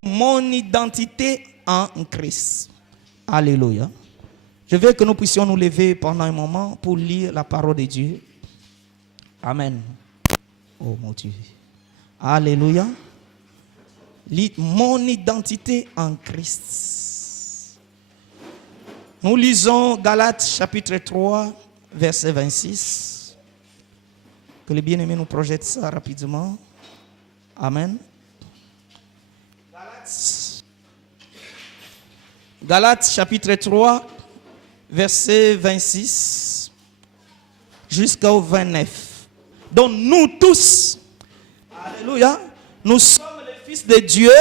Mon identité en Christ. Alléluia. Je veux que nous puissions nous lever pendant un moment pour lire la parole de Dieu. Amen. Oh mon Dieu. Alléluia. Mon identité en Christ. Nous lisons Galates chapitre 3, verset 26. Que les bien-aimés nous projettent ça rapidement. Amen. Galates chapitre 3, verset 26 jusqu'au 29. Donc nous tous, alléluia, nous sommes les fils de Dieu.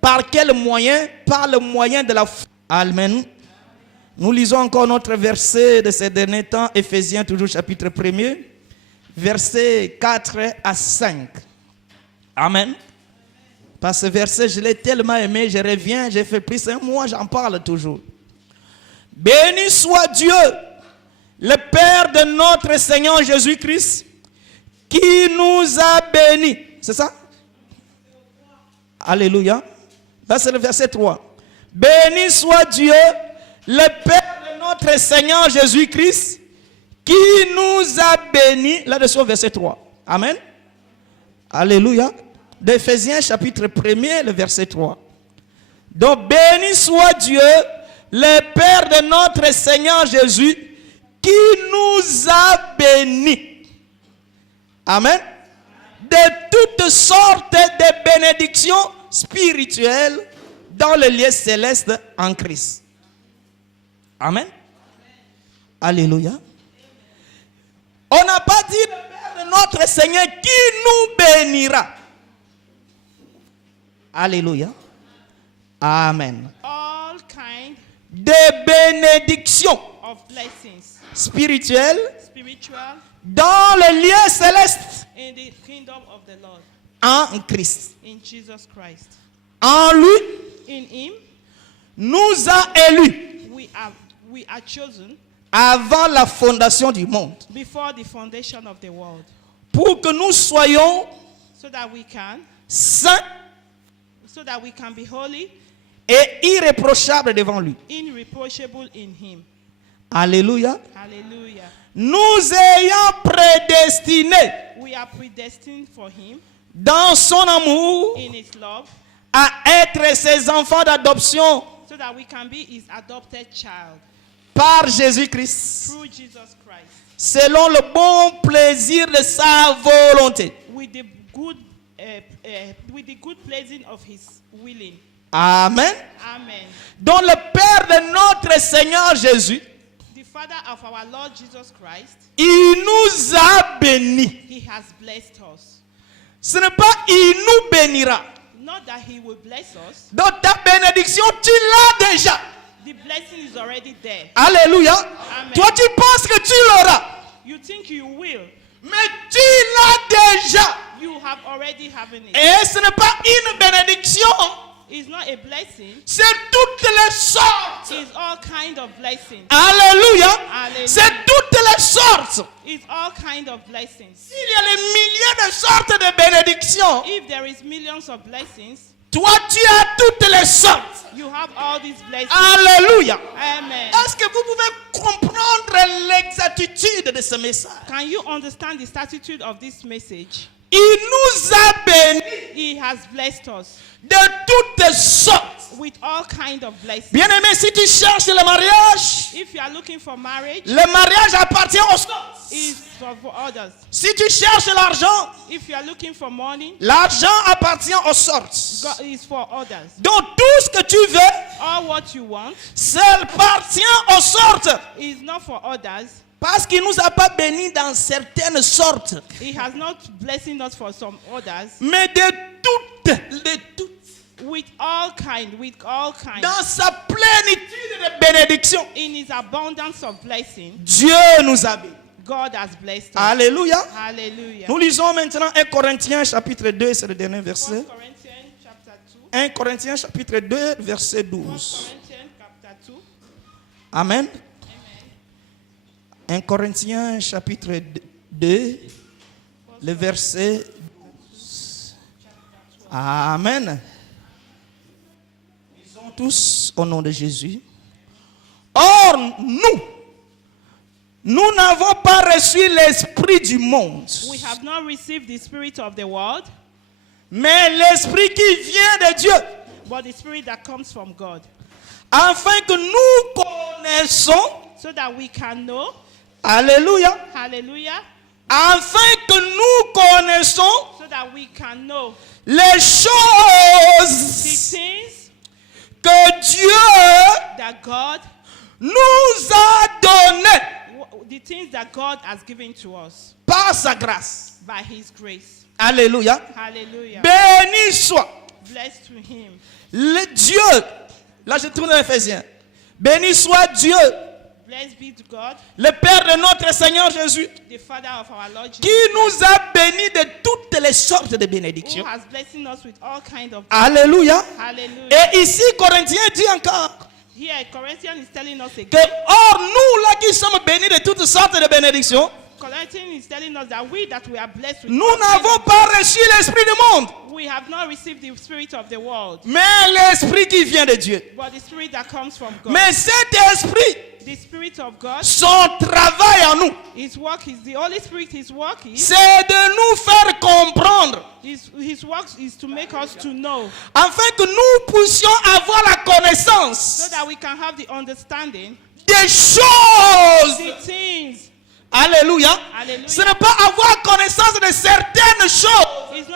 Par quel moyen? Par le moyen de la foi. Amen. Nous lisons encore notre verset de ces derniers temps, Éphésiens toujours chapitre 1er, versets 4 à 5. Amen. Par ce verset, je l'ai tellement aimé, je reviens, j'ai fait plus d'un mois, j'en parle toujours. Béni soit Dieu, le Père de notre Seigneur Jésus-Christ, qui nous a bénis. C'est ça? Alléluia. Là, c'est le verset 3. Béni soit Dieu, le Père de notre Seigneur Jésus-Christ, qui nous a bénis. Là-dessus, verset 3. Amen. Alléluia. D'Éphésiens chapitre 1er, le verset 3. Donc, béni soit Dieu, le Père de notre Seigneur Jésus, qui nous a bénis. Amen. De toutes sortes de bénédictions spirituelles dans le lieu céleste en Christ. Amen. Alléluia. On n'a pas dit le Père de notre Seigneur qui nous bénira. Alléluia. Amen. All kind De bénédictions of blessings, spirituelles spiritual, dans le lieu céleste in the kingdom of the Lord, en Christ. in Jesus Christ. En lui, In Him, nous a élus we are chosen avant la fondation du monde before the foundation of the world, pour que nous soyons so that we can be holy, et irréprochables devant lui. irreproachable in Him. Alléluia. Hallelujah. Nous ayant prédestinés We are predestined for Him dans son amour in His love, à être ses enfants d'adoption so that we can be His adopted child par Jésus-Christ, through Jesus Christ, selon le bon plaisir de sa volonté. with the good pleasing of His willing. Amen. Amen. Donc le Père de notre Seigneur Jésus, The Father of our Lord Jesus Christ, il nous a bénis. He has blessed us. Ce n'est pas il nous bénira. Not that He will bless us. Donc ta bénédiction, tu l'as déjà. The blessing is already there. Alléluia. Amen. Toi, tu penses que tu l'auras. You think you will. Mais tu l'as déjà. You have already having it. Et ce n'est pas une bénédiction. It's not a blessing. C'est toutes les sortes. It's all kind of blessings. Alléluia. Alléluia. C'est toutes les sortes. It's all kind of blessings. Il y a les milliers de sortes de bénédictions. If there is millions of blessings, Toi, tu as toutes les sortes. you have all these blessings. Alléluia. Amen. Est-ce que vous pouvez comprendre l'exactitude de ce message? Can you understand the statute of this message? Il nous a bénis He has blessed us de toutes sortes. with all kind of blessings. Bien-aimé, si tu cherches le mariage, If you are looking for marriage, le mariage appartient aux sortes. it's for others. Si tu cherches l'argent, If you are looking for money, l'argent appartient aux sortes. God is for others. Donc tout ce que tu veux, All what you want ça appartient aux sortes. is not for others. Parce qu'il ne nous a pas bénis dans certaines sortes, He has not blessing us for some others. mais de toutes, With all kind. dans sa plénitude de bénédictions. In His abundance of blessing, Dieu nous a bénis. God has blessed us. Alléluia. Hallelujah. Nous lisons maintenant 1 Corinthiens chapitre 2, c'est le dernier verset. 1 Corinthians chapter 2. 1 Corinthiens chapitre 2, verset 1 12. Corinthians chapter 2. Amen. 1 Corinthiens chapitre 2, le verset 12. Amen. Disons tous au nom de Jésus. Or, nous n'avons pas reçu l'esprit du monde, We have not received the spirit of the world, mais l'esprit qui vient de Dieu, but the spirit that comes from God, afin que nous connaissons, so that we can know, alléluia, hallelujah, afin que nous connaissons so that we can know les the choses things que Dieu that God, nous a données the things that God has given to us par sa grâce. by His grace. Alléluia. Hallelujah. Béni soit Blessed to Him. le Dieu. Là, je tourne à Éphésiens. Béni soit Dieu, Blessed be to God, le Père de notre Seigneur Jésus, the Father of our Lord Jesus qui nous a bénis de toutes les sortes de who bénédictions. has blessed us with all kinds of Alléluia. hallelujah. Et ici, Corinthiens dit encore Here, Corinthians is telling us que, again. or nous là qui sommes bénis de toutes sortes de bénédictions, Corinthians is telling us that we are blessed with nous all kinds n'avons of- pas reçu l'esprit du monde, we have not received the spirit of the world, mais l'esprit qui vient de Dieu. but the spirit that comes from God. Mais cet esprit, The spirit of God, son travail en nous, His work is the Holy Spirit. His work is c'est de nous faire comprendre, His work is to make us to know, afin que nous puissions avoir la so connaissance that we can have the understanding, des choses. the things. Alléluia. Hallelujah. Ce n'est pas avoir connaissance de certaines choses, It's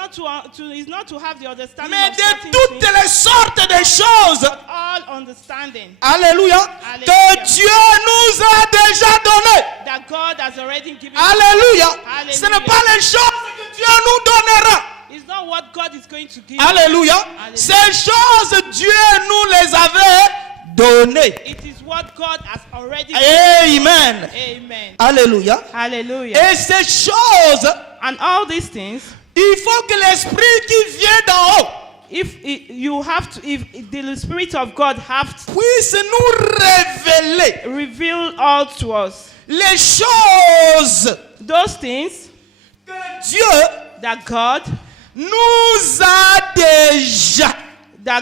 not to have the understanding mais of de certain toutes things, les sortes de choses. all understanding Alléluia. Alléluia. Que Dieu nous a déjà donné. that God has already given. Alléluia. Hallelujah. Ce n'est pas les choses que Dieu nous donnera. It's not what God is going to give. Alléluia. Hallelujah. Ces choses, Dieu nous les avait données. It is what God has already Amen. Amen. Alléluia. Hallelujah. Et ces choses, And all these things, il faut que l'esprit qui vient d'en haut if the Spirit of God have to puisse nous révéler reveal all to us les choses those things que Dieu that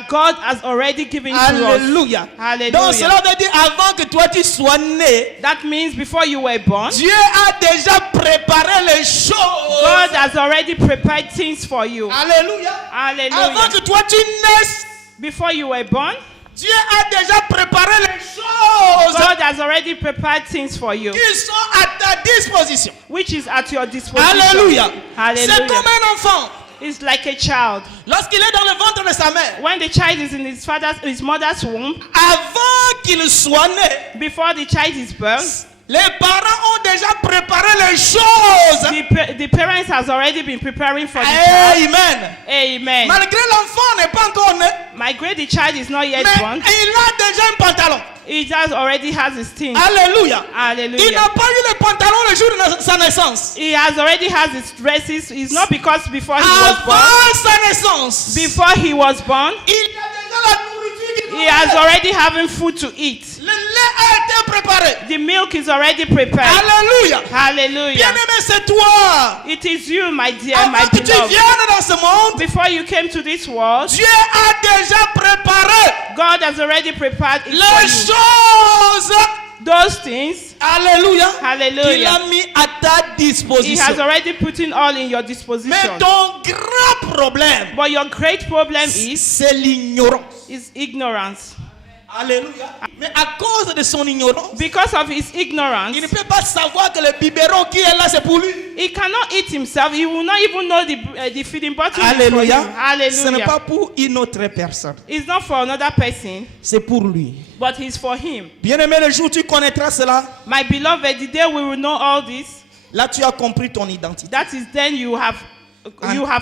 God has already given to us. Alléluia. Hallelujah. Donc cela veut dire avant que toi tu sois né, That means before you were born, Dieu a déjà préparé les choses. God has already prepared things for you. Alléluia. Hallelujah. Avant que toi tu naisses, Before you were born, Dieu a déjà préparé les choses God has already prepared things for you, qui sont à ta disposition. which is at your disposition. Alléluia. C'est Hallelujah. comme un enfant. It's like a child. Lorsqu'il est dans le ventre de sa mère, When the child is in his mother's womb, avant qu'il soit né, before the child is born, les parents ont déjà préparé les choses. the parents has already been preparing for the child. Amen. Amen. Malgré l'enfant n'est pas encore né, Migrate, the child is not yet mais born. il a déjà un pantalon. He just already has his things. Alléluia. Il Hallelujah. n'a pas eu le pantalon le jour de sa naissance. He has already has his dresses. It's not because before he was born. Avant sa naissance, Before he was born, il a déjà la nourriture qu'il he doit has manger. already having food to eat. Le lait a été préparé. The milk is already prepared. Alléluia. Hallelujah. Bien-aimé, c'est toi. It is you, my dear, my Avant que tu beloved. viennes dans ce monde, Before you came to this world, Dieu a déjà préparé God has already prepared it les for you. choses. Those things, Alléluia. Qu'il hallelujah, a mis à ta He disposition. has already put in all in your Mais disposition. ton grand problème, But your great problem c'est l'ignorance. is ignorance. Alléluia. Mais à cause de son ignorance, Because of his ignorance, il ne peut pas savoir que le biberon qui est là, c'est pour lui. he cannot eat himself. He will not even know the feeding bottle is for Alléluia. him. Ce n'est Hallelujah. pas pour une autre personne. It's not for another person, C'est pour lui. but it's for him. Bien-aimé, le jour où tu connaîtras cela, My beloved, the day we will know all this, là tu as compris ton identité. that is then you have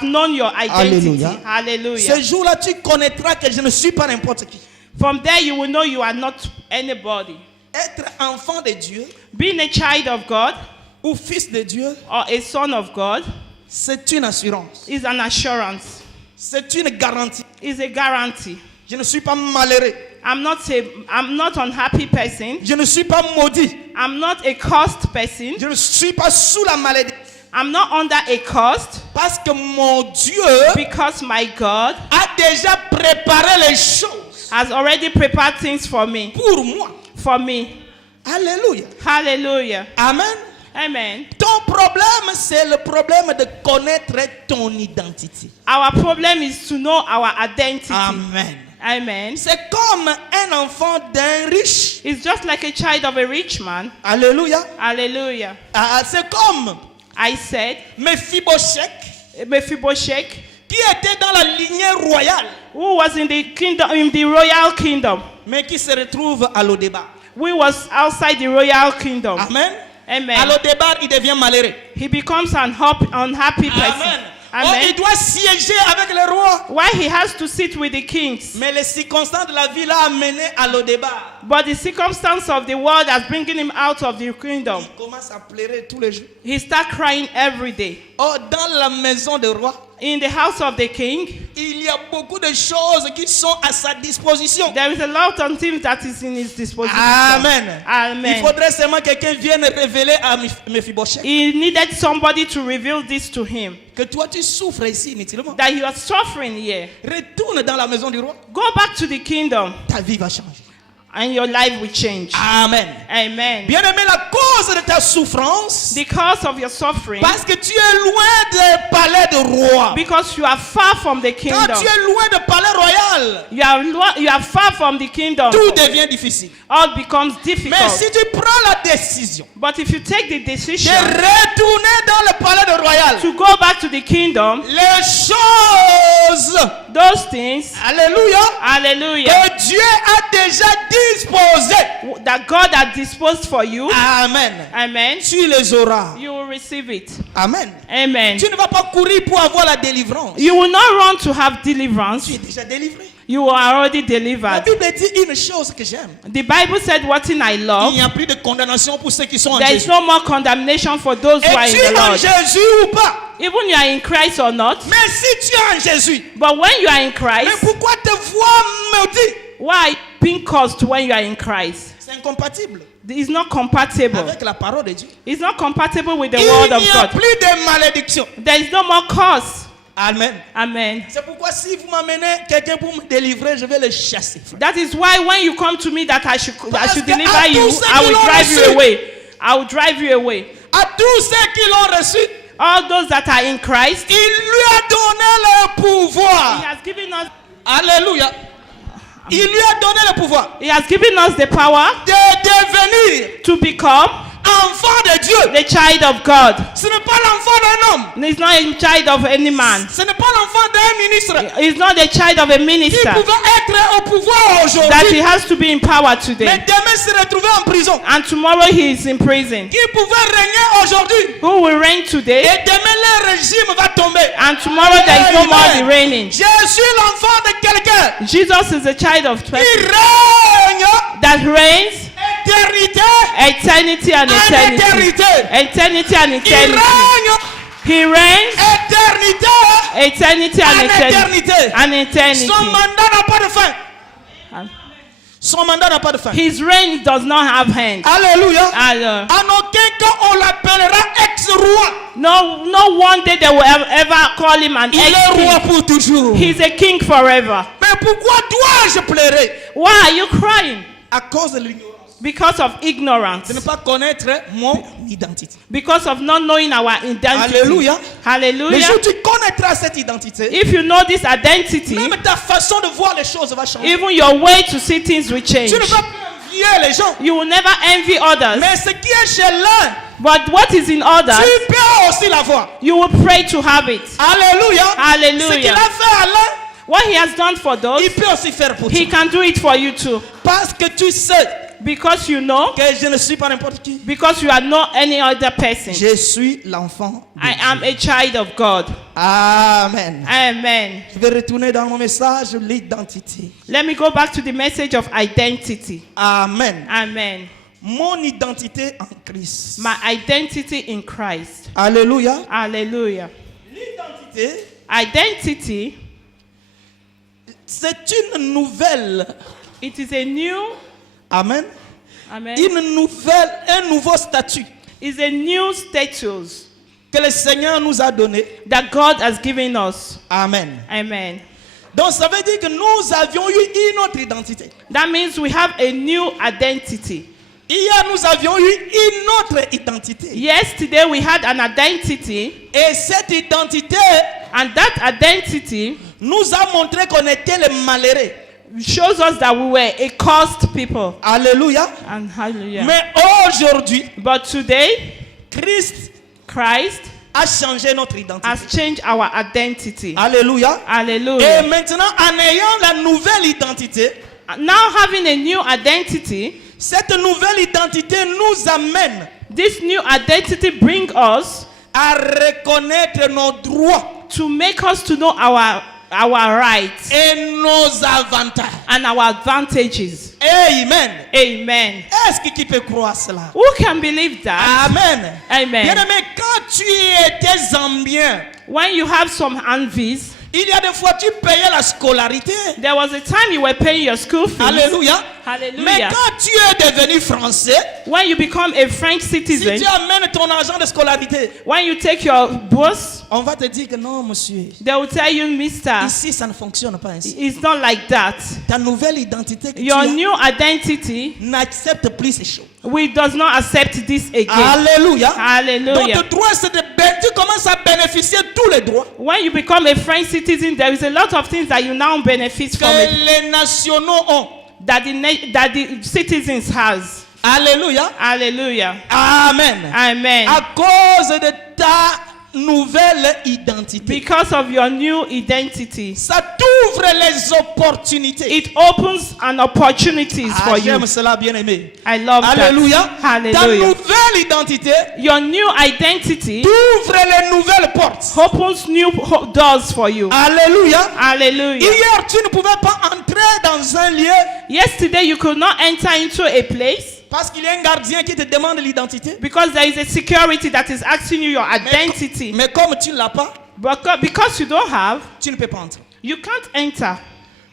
known your identity. Alléluia. Hallelujah. Ce jour-là, tu connaîtras que je ne suis pas n'importe qui. From there you will know you are not anybody. Être enfant de Dieu Being a child of God ou fils de Dieu, or a son of God c'est une assurance. is an assurance, C'est une garantie. is a guarantee. Je ne suis pas malheureux. I'm not unhappy person. Je ne suis pas maudit. I'm not a cursed person. Je ne suis pas sous la maladie. I'm not under a cost Parce que mon Dieu because my God a déjà préparé les choses choses has already prepared things for me. pour moi. For me. Alléluia. Hallelujah. Amen. Amen. Ton problème, c'est le problème de connaître ton identité. Our problem is to know our identity. Amen. Amen. C'est comme un enfant d'un riche. It's just like a child of a rich man. Alléluia. Hallelujah. C'est comme I said, Mephibosheth qui était dans la lignée royale, who was in the kingdom, in the royal kingdom, mais qui se retrouve à l'Odébar. we was outside the royal kingdom. Amen. Amen. À l'Odébar, il devient malheureux. He becomes an unhappy person. Amen. Amen. Oh, il doit siéger avec les rois. Why he has to sit with the kings. Mais les circonstances de la vie l'ont amené à l'Odébar. But the circumstance of the world has bringing him out of the kingdom. Il commence à pleurer tous les jours. He starts crying every day. Oh, dans la maison du roi, In the house of the king, il y a beaucoup de choses qui sont à sa disposition. there is a lot of things that is in his disposition. Amen. Amen. Il faudrait seulement que quelqu'un vienne révéler à Mephibosheth He needed somebody to reveal this to him. que toi tu souffres ici inutilement. That he was suffering here. Retourne dans la maison du roi. Go back to the kingdom Ta vie va changer. and your life will change. Amen. Amen. Bien-aimé, la cause de ta souffrance, The cause of your suffering, parce que tu es loin du palais de roi. because you are far from the Quand kingdom. tu es loin du palais royal, You are far from the kingdom. tout devient difficile. All becomes Mais difficult. si tu prends la décision But if you take the de decision retourner dans le palais de royal, to go back to the kingdom, les choses, those things, alléluia, hallelujah, que Dieu a déjà disposées, that God had disposed for you, amen, amen, tu les auras. you will receive it. Amen. Amen. Tu ne vas pas courir pour avoir la délivrance. You will not run to have deliverance. Tu es déjà délivré. You are already La delivered. Bible dit une chose que j'aime. The Bible said, what thing I Il love, n'y a plus de condamnation pour ceux qui sont en there is Jésus. no more condemnation for those who are in Es-tu the en Lord. Jésus ou pas? Even you are in Christ or not, Mais si tu es en Jésus, but when you are in mais Christ, pourquoi te voir maudit? why are you being cursed when you are in Christ? C'est incompatible It's not compatible. avec la parole de Dieu. It's not compatible with the Il word of n'y a God. plus de malédiction. There is no more curse. Amen. Amen. C'est pourquoi si vous m'amenez quelqu'un pour me délivrer, je vais le chasser. Frère. That is why when you come to me that I should Parce que deliver à you, tous ceux I qui will l'ont drive you reçu. away. I will drive you away. À tous ceux qui l'ont reçu, All those that are in Christ, il lui a donné le He pouvoir. has given us, Alléluia. Il lui a donné le pouvoir He has given us the power de devenir to become enfant de Dieu. the child of God. Ce n'est pas l'enfant d'un homme. He's not a child of any man. Ce n'est pas l'enfant d'un ministre He's not the child of a qui minister. pouvait être au pouvoir That he aujourd'hui, has to be in power mais today. demain se retrouver en prison. And tomorrow he is in prison. Qui pouvait régner aujourd'hui Who will reign today? et demain le régime va tomber. And tomorrow there is no more the reigning. Je suis l'enfant de quelqu'un Jesus is a child of qui 12 règne that reigns éternité eternity and en eternity. éternité. Eternity and Il eternity. règne He reigns éternité eternity and en eternity. éternité. And eternity. Son mandat n'a pas de fin. Son mandat n'a pas de fin. His reign does not have hand. Alléluia. And, En aucun cas on l'appellera ex-roi. no one day they will ever call him an Il est roi ex-king. pour toujours. He's a king forever. Mais pourquoi dois-je pleurer? Why are you crying? À cause de l'ignorance. Because of ignorance. De ne pas connaître mon identité. Because of not knowing our identity. Alléluia. Le Hallelujah. jour où tu connaîtras cette identité, If you know this identity, même ta façon de voir les choses va changer. even your way to see things will change. Tu ne vas plus envier les gens. You will never envy others. Mais ce qui est chez l'un, But what is in others, tu peux aussi l'avoir. you will pray to have it. Alléluia. Hallelujah. Ce qu'il a fait à l'un, What he has done for those, il peut aussi faire pour toi. he can do it for you too. Parce que tu sais Because you know, que je ne suis pas n'importe qui. because you are not any other person. Je suis l'enfant de I Dieu. am a child of God. Amen. Amen. Je vais retourner dans mon message, l'identité. Let me go back to the message of identity. Amen. Amen. Mon identité en Christ. My identity in Christ. Alléluia. Hallelujah. L'identité, Identity, c'est une nouvelle. it is a new, Amen. amen, Un nouveau statut is a new status que le Seigneur nous a donné. that God has given us. Amen. Amen. Donc ça veut dire que nous avions eu une autre identité. That means we have a new identity. Hier, nous avions eu une autre identité. Yesterday we had an identity, Et cette identité and that identity nous a montré qu'on était les malheureux. shows us that we were a cursed people. Alléluia. And hallelujah. Mais aujourd'hui, But today, Christ Christ a changé notre identité. has changed our identity. Alléluia. Et Hallelujah. maintenant, en ayant la nouvelle identité, Now having a new identity, cette nouvelle identité nous amène this new identity brings us à reconnaître nos droits to make us to know our rights et nos avantages. and our advantages. Amen. Amen. Est-ce que qui peut croire cela? Who can believe that? Amen. Amen. Bien-aimé, quand tu étais zambien, When you have some envies, il y a des fois tu payais la scolarité. there was a time you were paying your school fees. Alléluia. Mais Hallelujah. quand tu es devenu français, When you become a French si citizen, tu amènes ton argent de scolarité, when you take your bus, on va te dire que non, monsieur. they will tell you, Mister, Ici, ça ne fonctionne pas ainsi. it's not like that. Ta nouvelle identité que Your tu new identity, as n'accepte plus ces choses. we does not accept this again. Alléluia. Donc, Hallelujah. le droit, c'est tu commences à bénéficier de tous les droits When you become a French citizen, there is a lot of things that you now benefit que from it, les nationaux ont. that the citizens has. Alléluia. Hallelujah. Amen. Amen. À cause de ta nouvelle identité. Because of your new identity, Ça t'ouvre les opportunités. it opens an opportunities for you. J'aime cela, bien aimé. I love Alléluia. that. Ta Hallelujah. nouvelle identité Your new identity t'ouvre les nouvelles portes. opens new doors for you. Alléluia. Hallelujah. Hier, tu ne pouvais pas entrer dans un lieu Yesterday you could not enter into a place parce qu'il y a un gardien qui te demande l'identité. because there is a security that is asking you your identity. Mais comme tu ne l'as pas, But because you don't have, tu ne peux pas entrer. you can't enter.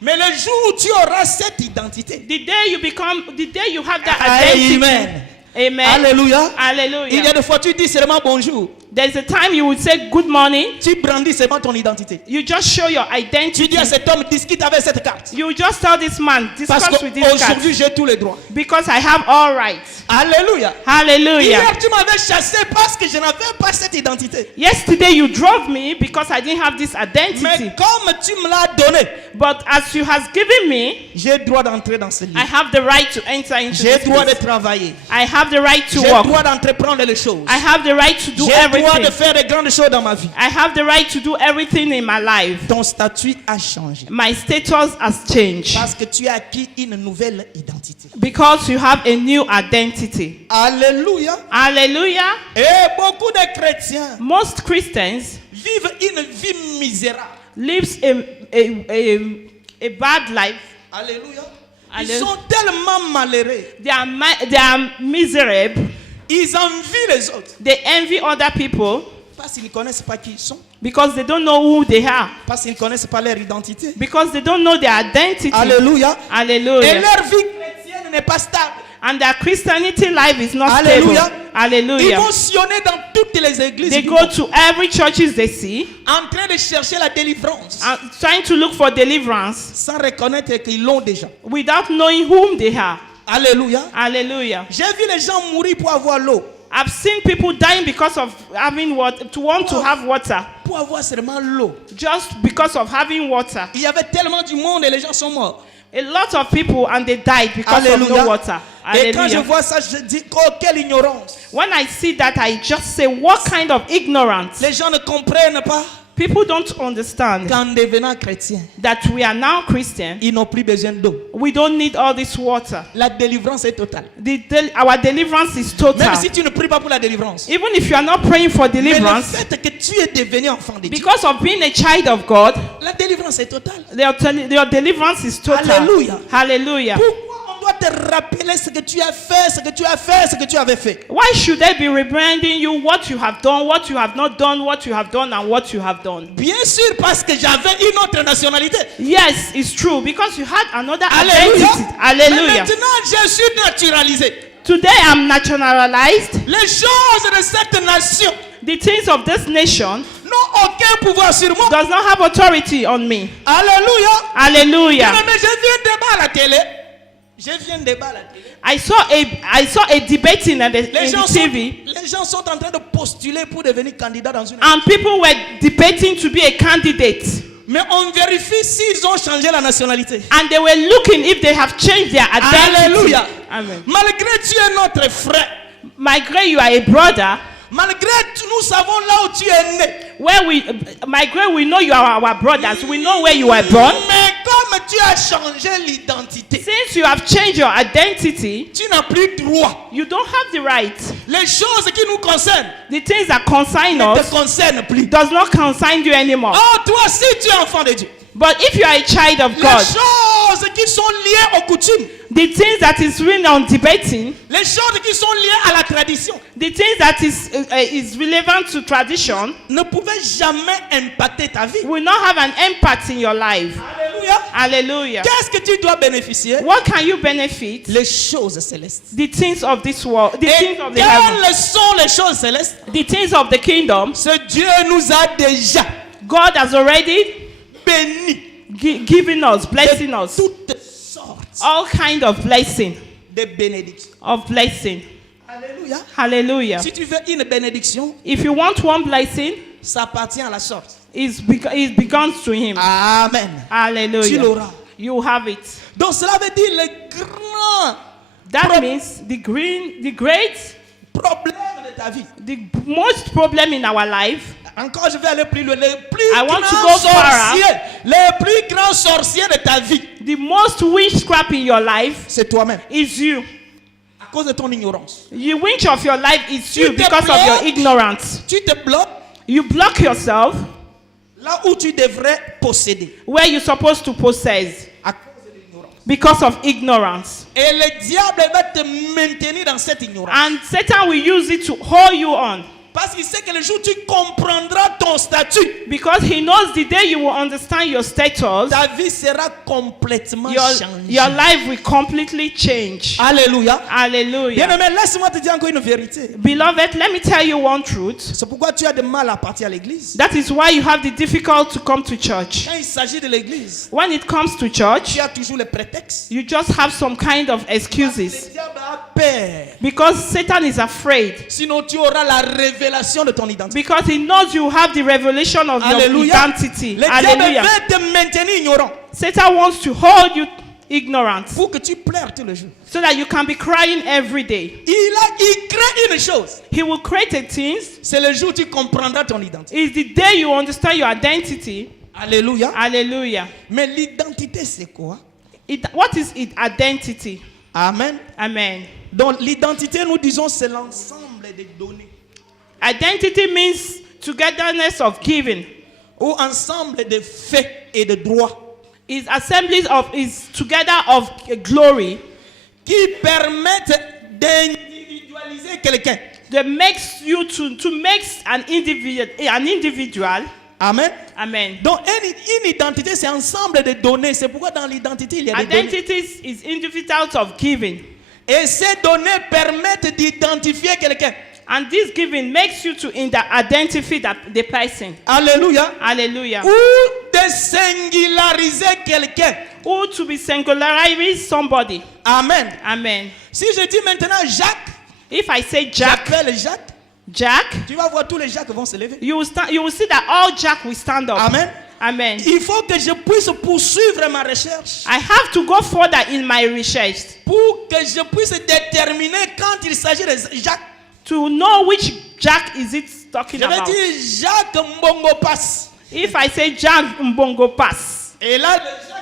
Mais le jour où tu auras cette identité, The day you have that Amen. identity. Amen. Alléluia. Il y a Hallelujah. des fois tu dis seulement bonjour. There's a time you would say good morning. Tu brandis seulement ton identité. You just show your Tu identity. dis à cet homme, discute avec cette carte. You just tell this man, Parce discuss with this guy. qu'aujourd'hui j'ai tous les droits. Because I have all rights. Alléluia. Hallelujah. Hier tu m'avais chassé parce que je n'avais pas cette identité. Yesterday you drove me because I didn't have this identity. Mais comme tu me l'as donné, But as you has given me, j'ai le droit d'entrer dans ce lieu. I have the right to enter into J'ai le this droit de place. travailler. I have the right to J'ai le walk. droit d'entreprendre les choses. I have the right to do J'ai le droit de everything. faire de grandes choses dans ma vie. I have the right to do everything in my life. Ton statut a changé. My status has changed Parce que tu as acquis une nouvelle identité. because you have a new identity. Alléluia. Hallelujah. Et beaucoup de chrétiens Most Christians vivent une vie misérable. lives a bad life. Alléluia. Ils Alléluia. sont tellement malheureux. They are miserable. Ils envient les autres. They envy other people Parce qu'ils ne connaissent pas qui ils sont. because they don't know who they are. Parce qu'ils ne connaissent pas leur identité. Because they don't know their identity. Alléluia. Et Hallelujah. leur vie chrétienne n'est pas stable. And their Christianity life is not Alléluia. stable. Ils Hallelujah. vont sillonner dans toutes les églises They du go monde, to every churches they see en train de chercher la délivrance and trying to look for deliverance sans reconnaître qu'ils l'ont déjà. without knowing whom they are. Alléluia. Hallelujah. J'ai vu les gens mourir pour avoir l'eau, I've seen people dying because of having water, to want to have water, pour avoir seulement l'eau. just because of having water. Il y avait tellement du monde et les gens sont morts. A lot of people and they died because of Alléluia. no water. Et quand je Hallelujah. vois ça, je dis, oh, quelle ignorance. When I see that, I just say, what kind of ignorance? Les gens ne comprennent pas People don't understand qu'en devenant chrétien, that we are now Christian. ils n'ont plus besoin d'eau. We don't need all this water. La délivrance est totale. Our deliverance is Même total. si tu ne pries pas pour la délivrance. Even if you are not praying for Mais le deliverance, fait que tu es devenu enfant de Dieu, because of being a child of God, la délivrance est totale. your deliverance is total. Hallelujah. Hallelujah. Pourquoi on doit te rappeler ce que tu as fait, ce que tu as fait, ce que tu avais fait? Why should I be reminding you what you have done, what you have not done, what you have done, and what you have done? Bien sûr, parce que j'avais une autre nationalité. Yes, it's true, because you had another Alléluia. identity. Mais Hallelujah. maintenant, je suis naturalisé. Today I'm nationalized. Les choses de cette nation The things of this nation n'ont aucun pouvoir sur moi. does not have authority on me. Alléluia. Hallelujah. Mais je viens de débat à la télé. Je viens de débat à la télé. I saw a debating in Les the gens, TV, les gens sont en train de postuler pour devenir candidat dans une. and people were debating to be a candidate, Mais on vérifie s'ils ont changé la nationalité. and they were looking if they have changed their identity. Alléluia. Amen. Malgré tu es notre frère. Malgré you are a brother, Malgré nous savons là où tu es né. malgré we know you are our brothers, we know where you were born. Mais comme tu as changé l'identité, Since you have changed your identity, tu n'as plus droit. you don't have the right. Les choses qui nous concernent The things that concern ne te us concernent plus. does not concern you anymore. Oh, toi, si tu es enfant de Dieu, But if you are a child of les God, choses qui sont liées aux coutumes, the things that is written on debating, les choses qui sont liées à la tradition, the things that is relevant to tradition, ne pouvaient jamais impacter ta vie. will not have an impact in your life. Alléluia. Hallelujah. Qu'est-ce que tu dois bénéficier? What can you benefit? Les choses célestes. The things of this world, the Et things of the heaven, quelles sont les choses célestes? the things of the kingdom. Ce Dieu nous a déjà God has already bénis given us, blessing de us, toutes sortes all kind of blessing, de bénédictions. of blessing. Alléluia. Hallelujah. Si tu veux une bénédiction, If you want one blessing, ça appartient à la sorte. it belongs to Him. Amen. Tu Hallelujah. l'auras. You have it. Donc cela veut dire le grand That means the great, problème de ta vie. the most problem in our life. Encore, je vais aller plus loin. Le plus I want to grand go farther. sorcier, le plus grand sorcier de ta vie, The most witchcraft in your life c'est toi-même. is you. À cause de ton ignorance. The witch of your life is you Tu te because of your bloques. ignorance. Tu te bloques You block yourself là où tu devrais posséder. where you're supposed to possess À cause de l'ignorance. because of ignorance. Et le diable va te maintenir dans cette ignorance. And Satan will use it to hold you on Parce qu'il sait que le jour où tu comprendras ton statut, because he knows the day you will understand your status, ta vie sera complètement your changée. life will completely change. Alléluia. Hallelujah. Bien-aimé, laisse-moi te dire encore une vérité. Beloved, let me tell you one truth. C'est pourquoi tu as de mal à partir à l'église. That is why you have the difficult to come to church. Quand il s'agit de l'église, When it comes to church, tu as toujours les prétextes. you just have some kind of Le excuses diable a peur. because Satan is afraid. Sinon, tu auras la révélation de ton identité. Because he knows you have the revelation of your Alléluia. identity. Le diable Hallelujah. veut te maintenir ignorant Satan wants to hold you ignorant pour que tu pleures tous les jours. so that you can be crying every day. Il crée une chose. He will create a things. C'est le jour où tu comprendras ton identité. It's the day you understand your identity. Alléluia. Hallelujah. Mais l'identité, c'est quoi? What is it? Identity. Amen. Amen. Donc, l'identité, nous disons, c'est l'ensemble des données. Identity means togetherness of giving. Ou ensemble de faits et de droits Is assemblies of is together of glory qui permettent d'individualiser quelqu'un. that makes you to make an individual. Amen. Amen. Donc, une identité, c'est ensemble de données. C'est pourquoi dans l'identité, il y a des données. Identities is individuals of giving. Et ces données permettent d'identifier quelqu'un. And this giving makes you to identify the person. Alléluia. Hallelujah. Ou de singulariser quelqu'un. Or to be singularizing somebody. Amen. Amen. Si je dis maintenant Jacques, If I say Jack, j'appelle Jacques, Jack, tu vas voir tous les Jacques vont se lever. you will see that all Jack will stand up. Amen. Amen. Il faut que je puisse poursuivre ma recherche I have to go further in my research pour que je puisse déterminer quand il s'agit de Jacques. to know which Jack is it talking Je vais about. dire Jacques Mbongo Pass. If I say Jack Mbongo Pass Et là, le Jacques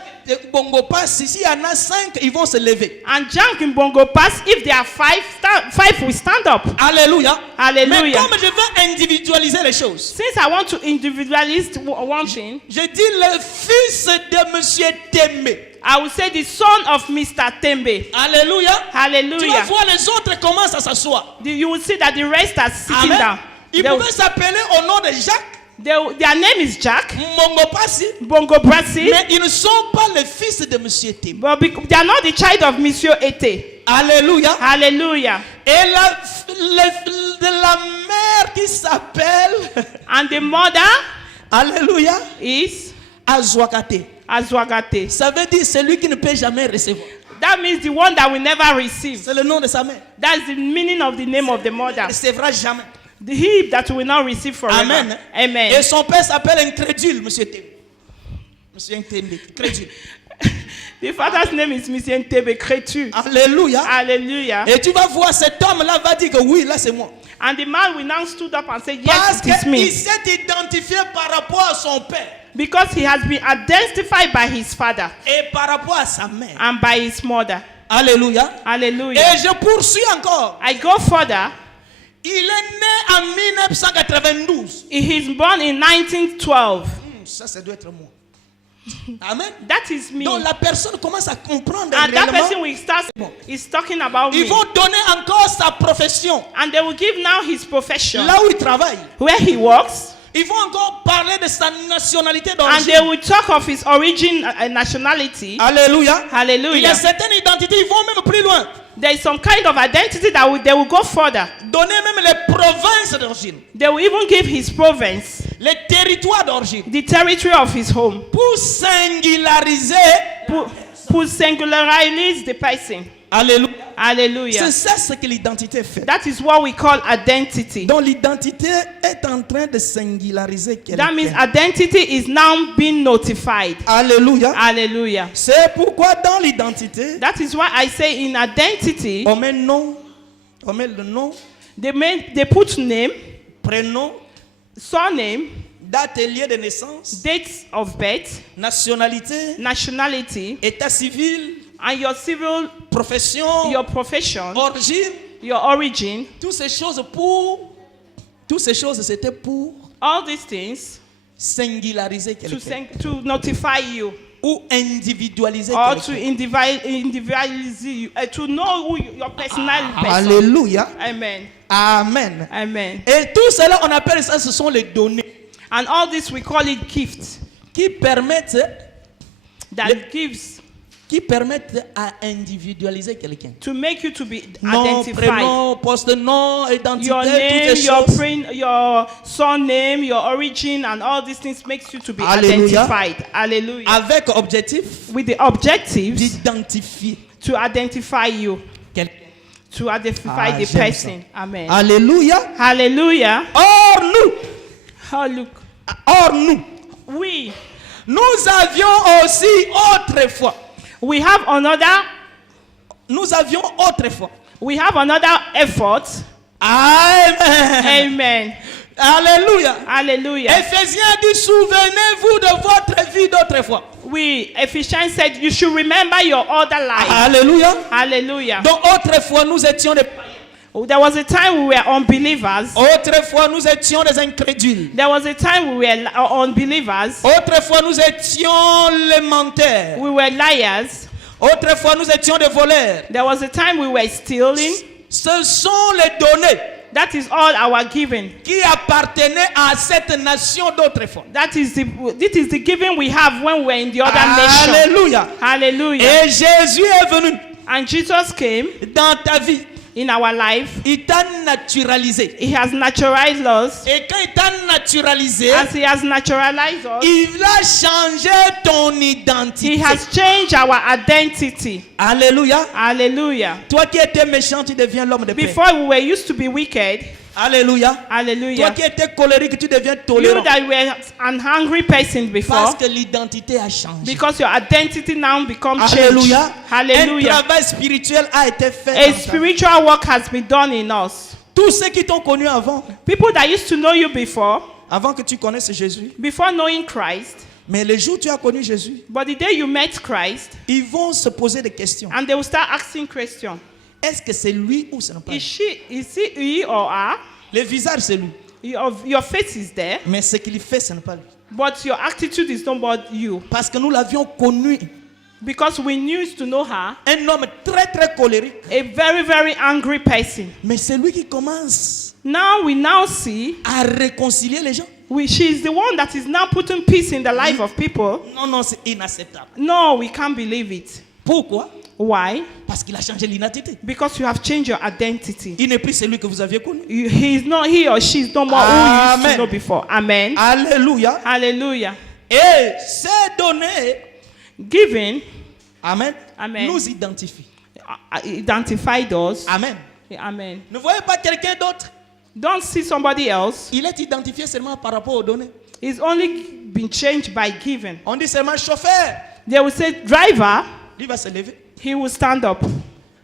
Mbongo Pass, s'il y en a 5, ils vont se lever. and Jack Mbongo Pass, if there are five will stand up. Alléluia. Mais Hallelujah. comme je veux individualiser les choses, Since I want to individualize one thing, je dis le fils de Monsieur Tembe. I will say the son of Mr. Tembe. Alléluia. Tu vas Hallelujah. voir les autres commencent à s'asseoir. You will see that the rest are sitting Amen. down. Ils pouvaient s'appeler au nom de Jacques Their name is Jack Mbongo Passi, Bongo Brassi, mais ils ne sont pas les fils de Monsieur Tembe. but they are not the child of Monsieur Ete. Alléluia. Hallelujah. Et la mère qui s'appelle, And the mother Alléluia, is Azwakate. Azwagate. Ça veut dire celui qui ne peut jamais recevoir. That means the one that will never receive. C'est le nom de sa mère. That's the meaning of the name of the mother. Il ne recevra jamais. The he that will not receive forever. Amen. Amen. Et son père s'appelle incrédule, monsieur Tébé. Monsieur incrédule. The father's name is Monsieur Ntebe Kretu. Alléluia. Hallelujah. Et tu vas voir cet homme-là va dire que oui, là c'est moi. And the man will now stood up and say, Parce yes, it is qu'il me. s'est identifié par rapport à son père Because he has been identified by his father et par rapport à sa mère. and by his mother. Alléluia. Hallelujah. Et je poursuis encore. I go further. Il est né en 1992. He is born in 1912. Ça doit être moi. Amen. That is me. Donc la personne commence à comprendre And that person réellement. will start is talking about Ils me. vont donner encore sa profession. And they will give now his profession. Là où il travaille. Where he works. Ils vont encore parler de sa nationalité And d'origine. they will talk of his origin and nationality. Alléluia. Il y Hallelujah. a certaines identités, ils vont même plus loin. There is some kind of identity that they will go further. Donner même les provinces d'origine. They will even give his province, Les territoires d'origine. the territory of his home, Pour singulariser. pour singularize the person. Alléluia. Hallelujah. C'est ça ce que l'identité fait. That is what we call identity. Donc l'identité est en train de singulariser That means quelqu'un. identity is now being notified. Alléluia. Hallelujah. C'est pourquoi dans l'identité, That is why I say in identity, on met nom, on met le nom, they put name, prénom, surname, date et lieu de naissance, dates of birth, nationalité, nationality, état civil, and your civil, profession, your profession, origine, your origin. toutes ces choses c'était pour All these things singulariser quelqu'un to notify you ou individualiser or to quelqu'un. individualize you, to know who your personal person. Alléluia. Amen. Amen. Amen. Et tout cela, on appelle ça, ce sont les données And all this we call it gifts qui permettent à individualiser quelqu'un. to make you to be Nom, identified. prénom, poste-nom, identité, Your toutes name, ces your choses. your surname, your origin, and all these things makes you to be Hallelujah. identified. Hallelujah. Avec objectif With the objectives d'identifier to identify you, quelqu'un. to identify the j'aime person. Amen. Alléluia. Hallelujah. Or nous, Oh, look. nous avions aussi autrefois. We have another effort. Amen. Amen. Alléluia. Hallelujah. Éphésiens dit, souvenez-vous de votre vie d'autrefois. Ephesians said you should remember your other life. Alléluia. Hallelujah. Donc autrefois nous étions des païens. There was a time we were unbelievers. Autrefois nous étions des incrédules. There was a time we were unbelievers. Autrefois nous étions les menteurs. We were liars. Autrefois nous étions des voleurs. There was a time we were stealing. Ce sont les données That is all our giving. qui appartenaient à cette nation d'autrefois. This is the giving we have when we're in the other nation. Alléluia. Hallelujah. Et Jésus est venu And Jesus came dans ta vie. in our life. Il t'a naturalisé. He has naturalized us. Et quand il t'a naturalisé, As he has naturalized us, il a changé ton identité. he has changed our identity. Alléluia. Hallelujah. Toi qui étais méchant, tu deviens l'homme de paix. Before we were used to be wicked. Alléluia. Toi Hallelujah. qui étais colérique, tu deviens You tolérant. that were an hungry person before, Parce que l'identité a changé. because your identity now becomes changed. Alléluia. Un Hallelujah. travail spirituel a été fait. A dans ta vie. spiritual work has been done in us. Tous ceux qui t'ont connu avant, People that used to know you before que tu connaisses Jésus, knowing Christ, mais le jour où tu as connu Jésus, but the day you met Christ, ils vont se poser des questions. and they will start asking questions. Est-ce que c'est lui ou ce n'est pas lui? Is it he or her? Le visage, c'est lui. Your face is there, Mais ce qu'il fait, ce n'est pas lui. but your attitude is not about you. Parce que nous l'avions connu. Because we used to know her, Un homme très, très colérique. a very, very angry person. Mais c'est lui qui commence Now we now see à réconcilier les gens. she is the one that is now putting peace in the life of people. Non, c'est inacceptable. No, we can't believe it. Pourquoi? Why? Parce qu'il a changé l'identité. Because you have changed your identity. Il n'est plus celui que vous aviez connu. He or she is no more who you used Amen. to know before. Amen. Alléluia. Hallelujah. Et ces données, Giving amen, Amen. nous identifient. Identified us. Amen. Amen. Ne voyez pas quelqu'un d'autre. Don't see somebody else. Il est identifié seulement par rapport aux données. It's only been changed by giving. On dit seulement chauffeur. They will say driver. Lui va se lever. He will stand up.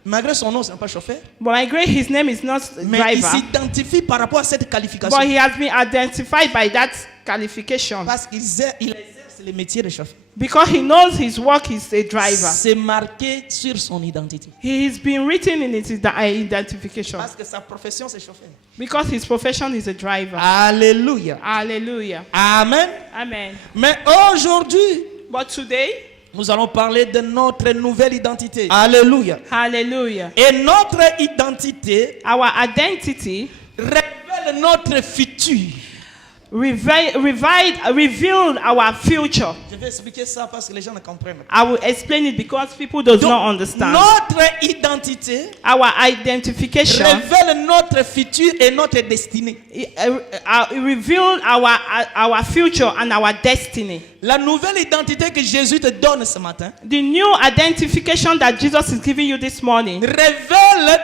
Malgré son nom, ce n'est pas chauffeur. But my great, his name is not Mais il driver. s'identifie par rapport à cette qualification. But he has been identified by that qualification. Parce qu'il exerce le métier de chauffeur. Because he knows his work is a driver. C'est marqué sur son identité. He has been written in his identification. Parce que sa profession, c'est chauffeur. Because his profession is a driver. Alléluia. Hallelujah. Amen. Amen. Mais aujourd'hui, But today, nous allons parler de notre nouvelle identité. Alléluia. hallelujah. Et notre identité Our identity révèle notre futur. revealed our future. Je vais expliquer ça parce que les gens ne comprennent pas. I will explain it because people do not understand. Notre identité Our identification révèle notre futur et notre destinée. revealed our future and our destiny. La nouvelle identité que Jésus te donne ce matin The new identification that Jesus is giving you this morning révèle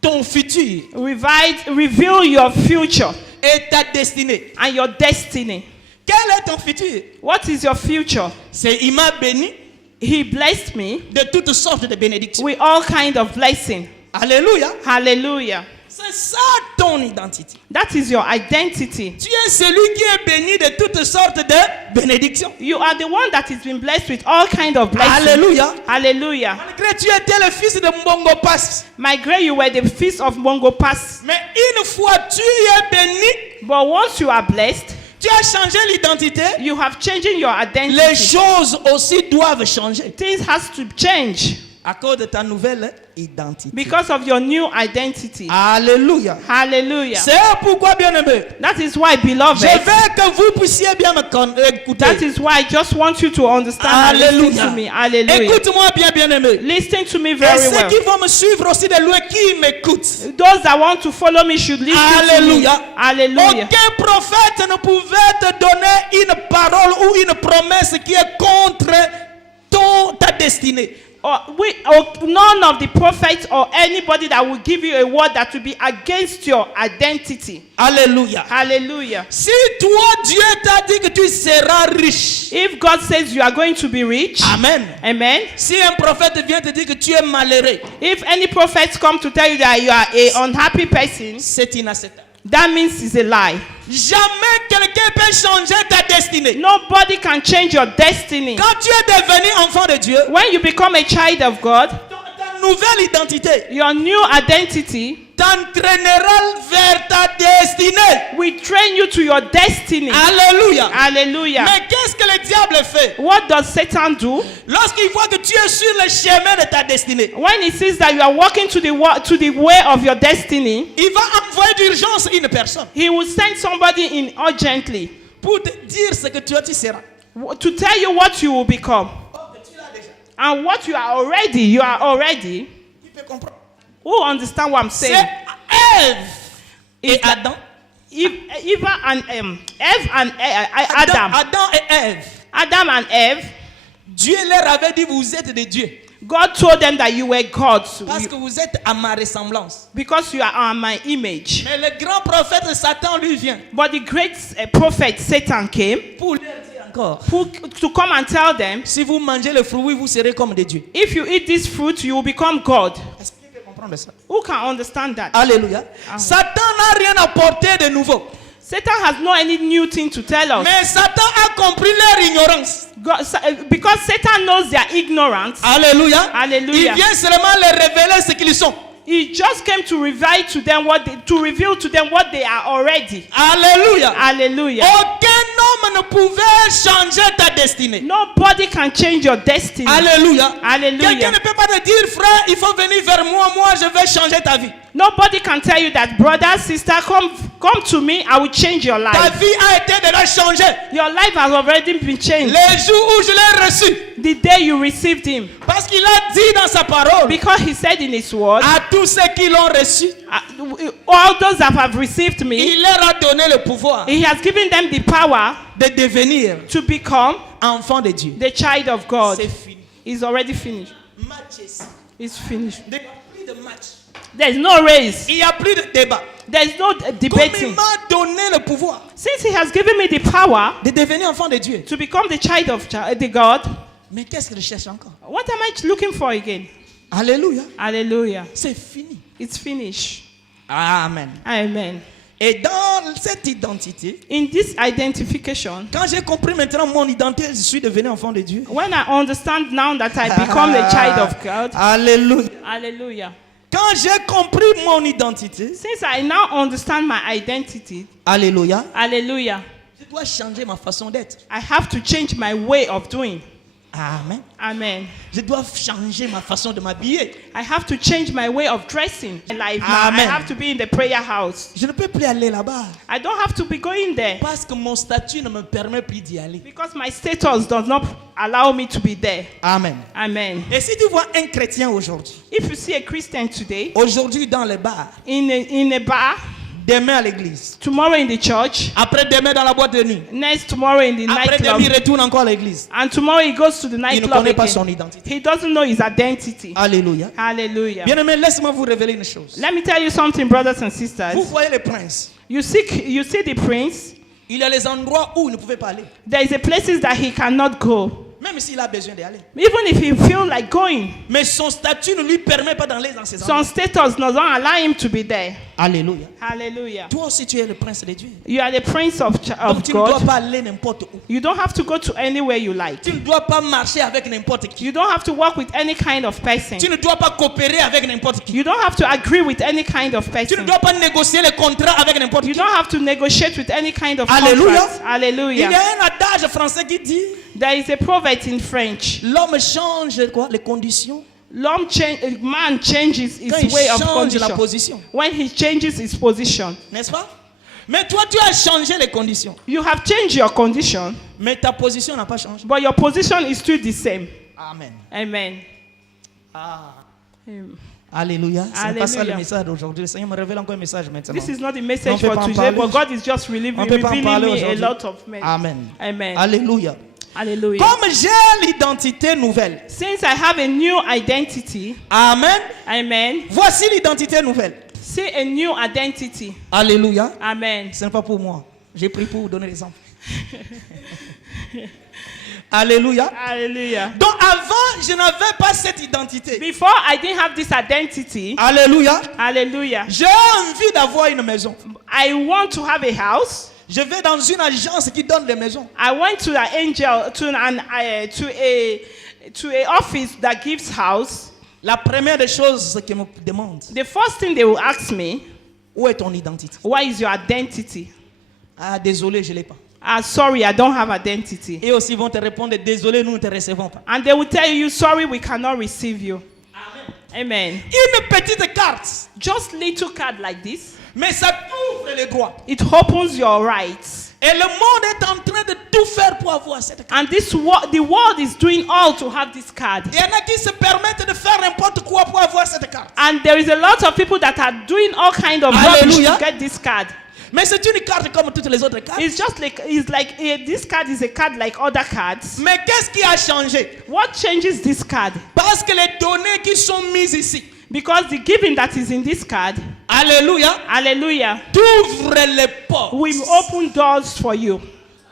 ton futur reveal your future et ta destinée. and your destiny. Quel est ton futur? What is your future? C'est il m'a béni He blessed me de toutes sortes de bénédictions. with all kinds of blessing. Alléluia. Hallelujah. C'est ça ton identité. That is your identity. Tu es celui qui est béni de toutes sortes de bénédictions. You are the one that has been blessed with all kinds of blessings. Alléluia. Hallelujah. Malgré tu étais le fils de Mbongo Pass. My great, you were the feast of Mongo Pass. Mais une fois tu es béni, But once you are blessed, tu as changé l'identité. you have changed your Les identity. choses aussi doivent changer Things has to change à cause de ta nouvelle identité. because of your new identity. Alléluia. Hallelujah. C'est pourquoi, bien-aimé, That is why, je beloved, veux que vous puissiez bien écouter. that is why I just want you to understand and listen Alléluia. to me. Hallelujah. Écoute-moi bien, bien-aimé. Listen to me Et very ceux well. qui vont me suivre aussi de loin, qui m'écoutent. Those that want to follow me should listen to me. Alléluia. Hallelujah. Aucun prophète ne pouvait te donner une parole ou une promesse qui est contre ta destinée. None of the prophets or anybody that will give you a word that will be against your identity. Alléluia. Hallelujah. Si toi, Dieu t'a dit que tu seras riche. If God says you are going to be rich, Amen. amen. Si un prophète vient te dire que tu es malheureux, If any prophets come to tell you that you are a unhappy person, c'est inacceptable. that means it's a lie. Jamais quelqu'un peut changer ta destinée. Nobody can change your destiny. Quand tu es devenu enfant de Dieu, When you become a child of God, ta nouvelle identité your new identity t'entraînera vers ta destinée. will train you to your destiny. Alléluia. Hallelujah. Mais qu'est-ce que le diable fait? What does Satan do? Lorsqu'il voit que tu es sur le chemin de ta destinée, When he sees that you are walking to the way of your destiny, il va envoyer d'urgence une personne he will send somebody in urgently pour te dire ce que tu seras. to tell you what you will become. Oh, que tu l'as déjà. And what you are already. Tu peux comprendre. Who understand what I'm C'est saying? Ève et Adam. Eve and Adam. Adam et Ève. Adam and Eve. Dieu leur avait dit, vous êtes des dieux. God told them that you were gods Parce que vous êtes à ma ressemblance. because you are on my image. Mais le grand prophète Satan lui vient But the great prophet Satan came pour leur dire encore, to come and tell them, si vous mangez le fruit, vous serez comme des dieux. if you eat this fruit, you will become God. Est-ce que tu peux comprendre ça? Who can understand that? Alléluia. Satan n'a rien apporté de nouveau. Satan has no any new thing to tell us. Mais Satan a compris leur ignorance. Because Satan knows their ignorance. Alléluia. Hallelujah. Il vient seulement leur révéler ce qu'ils sont. He just came to reveal to them what they are already. Alléluia. Hallelujah. Aucun homme ne pouvait changer ta destinée. Nobody can change your destiny. Alléluia. Hallelujah. Quelqu'un ne peut pas te dire, frère, il faut venir vers moi, moi je vais changer ta vie. Nobody can tell you that, brother, sister, come to me, I will change your Ta life. vie a été déjà changée. Your life has already been changed Les jours où je l'ai reçu. the day you received him. Parce qu'il a dit dans sa parole Because he said in his word, à tous ceux qui l'ont reçu, all those that have received me, il leur a donné le pouvoir he has given them the power de devenir to become enfants de Dieu. the child of God. C'est fini. It's already finished. Match ici. It's finished. Il n'y a plus de match. There's no race. Il n'y a plus de débat. There's no Comme il debating. m'a donné le pouvoir Since he has given me the power de devenir enfant de Dieu. to become the child of the God, Mais qu'est-ce que je cherche encore? what am I looking for again? Alléluia. Hallelujah. C'est fini. It's finished. Amen. Amen. Et dans cette identité, In this identification, quand j'ai compris maintenant mon identité, je suis devenu enfant de Dieu. when I understand now that I become a child of God, Alléluia. hallelujah. Quand j'ai compris mon identité, Since I now understand my identity, alléluia, hallelujah, je dois changer ma façon d'être. I have to change my way of doing. Amen. Amen. Je dois changer ma façon de m'habiller. I have to change my way of dressing. Life now. Amen. I have to be in the prayer house. Je ne peux plus aller là-bas I don't have to be going there parce que mon statut ne me permet plus d'y aller. because my status does not allow me to be there. Amen. Amen. Et si tu vois un chrétien aujourd'hui, If you see a Christian today aujourd'hui dans les bars, in a bar, demain à l'église, tomorrow in the church, après-demain dans la boîte de nuit, next tomorrow in the après-demain il nightclub, retourne encore à l'église, and tomorrow he goes to the il ne nightclub connaît pas again. son identité. He doesn't know his identity. Alléluia. Hallelujah. Bien-aimé, laisse-moi vous révéler une chose. Let me tell you something, brothers and Vous sisters. voyez les princes. You see the prince. Il y a les endroits où il ne pouvait pas aller. There is a places that he cannot go, Même s'il a besoin d'y aller. even if he feel like going. Mais son statut ne lui permet pas d'aller dans ces Some endroits. status doesn't allow him to be there. Alléluia. Hallelujah. Toi aussi, tu es le prince de Dieu. You are the prince of Donc tu ne dois God. pas aller n'importe où. You don't have to go to anywhere you like. Tu ne dois pas marcher avec n'importe qui. You don't have to work with any kind of person. Tu ne dois pas coopérer avec n'importe qui. You don't have to agree with any kind of Tu ne person. dois pas négocier les contrats avec n'importe You qui. don't have to negotiate with any kind of Alléluia. contract. Il y Hallelujah. a un adage français qui dit There is a proverb in French. l'homme change quoi, les conditions Man changes quand his il way of change la condition position. when he changes his position. N'est-ce pas? Mais toi, tu as changé les conditions. You have changed your condition, Mais ta position n'a pas changé. but your position is still the same. Amen. Amen. Ah. Amen. Alléluia. C'est pas ça le Alléluia. message d'aujourd'hui. Le Seigneur me révèle encore un message maintenant. This is not the On message peut for pas en today, parler. but God is just revealing On peut pas en parler me a aujourd'hui. lot of men. Amen. Amen. Alléluia. Hallelujah. Comme j'ai l'identité nouvelle. Since I have a new identity, Amen. amen. Voici l'identité nouvelle. See a new identity. Alléluia. Amen. Ce n'est pas pour moi. J'ai pris pour vous donner l'exemple. Alléluia. Hallelujah. Donc avant, je n'avais pas cette identité. Before I didn't have this identity. Alléluia. Hallelujah. J'ai envie d'avoir une maison. I want to have a house. Je vais dans une agence qui donne des maisons. I went to an angel to a office that gives house. La première des choses qu'ils me demandent, The first thing they will ask me, où est ton identité? what is your identity? Ah, désolé, je ne l'ai pas. Sorry, I don't have identity. Et aussi, ils vont te répondre, désolé, nous ne te recevons pas. And they will tell you, sorry, we cannot receive you. Amen. Une petite carte, Just little card like this. mais ça t'ouvre les droits. It opens your rights. Et le monde est en train de tout faire pour avoir cette carte. And the world is doing all to have this card. Il y en a qui se permettent de faire n'importe quoi pour avoir cette carte. And there is a lot of people that are doing all kind of rubbish Hallelujah. to get this card. Mais c'est une carte comme toutes les autres cartes. It's like this card is a card like other cards. Mais qu'est-ce qui a changé? What changes this card? Parce que les données qui sont mises ici, Because the giving that is in this card, alléluia, hallelujah, t'ouvre les portes. we open doors for you.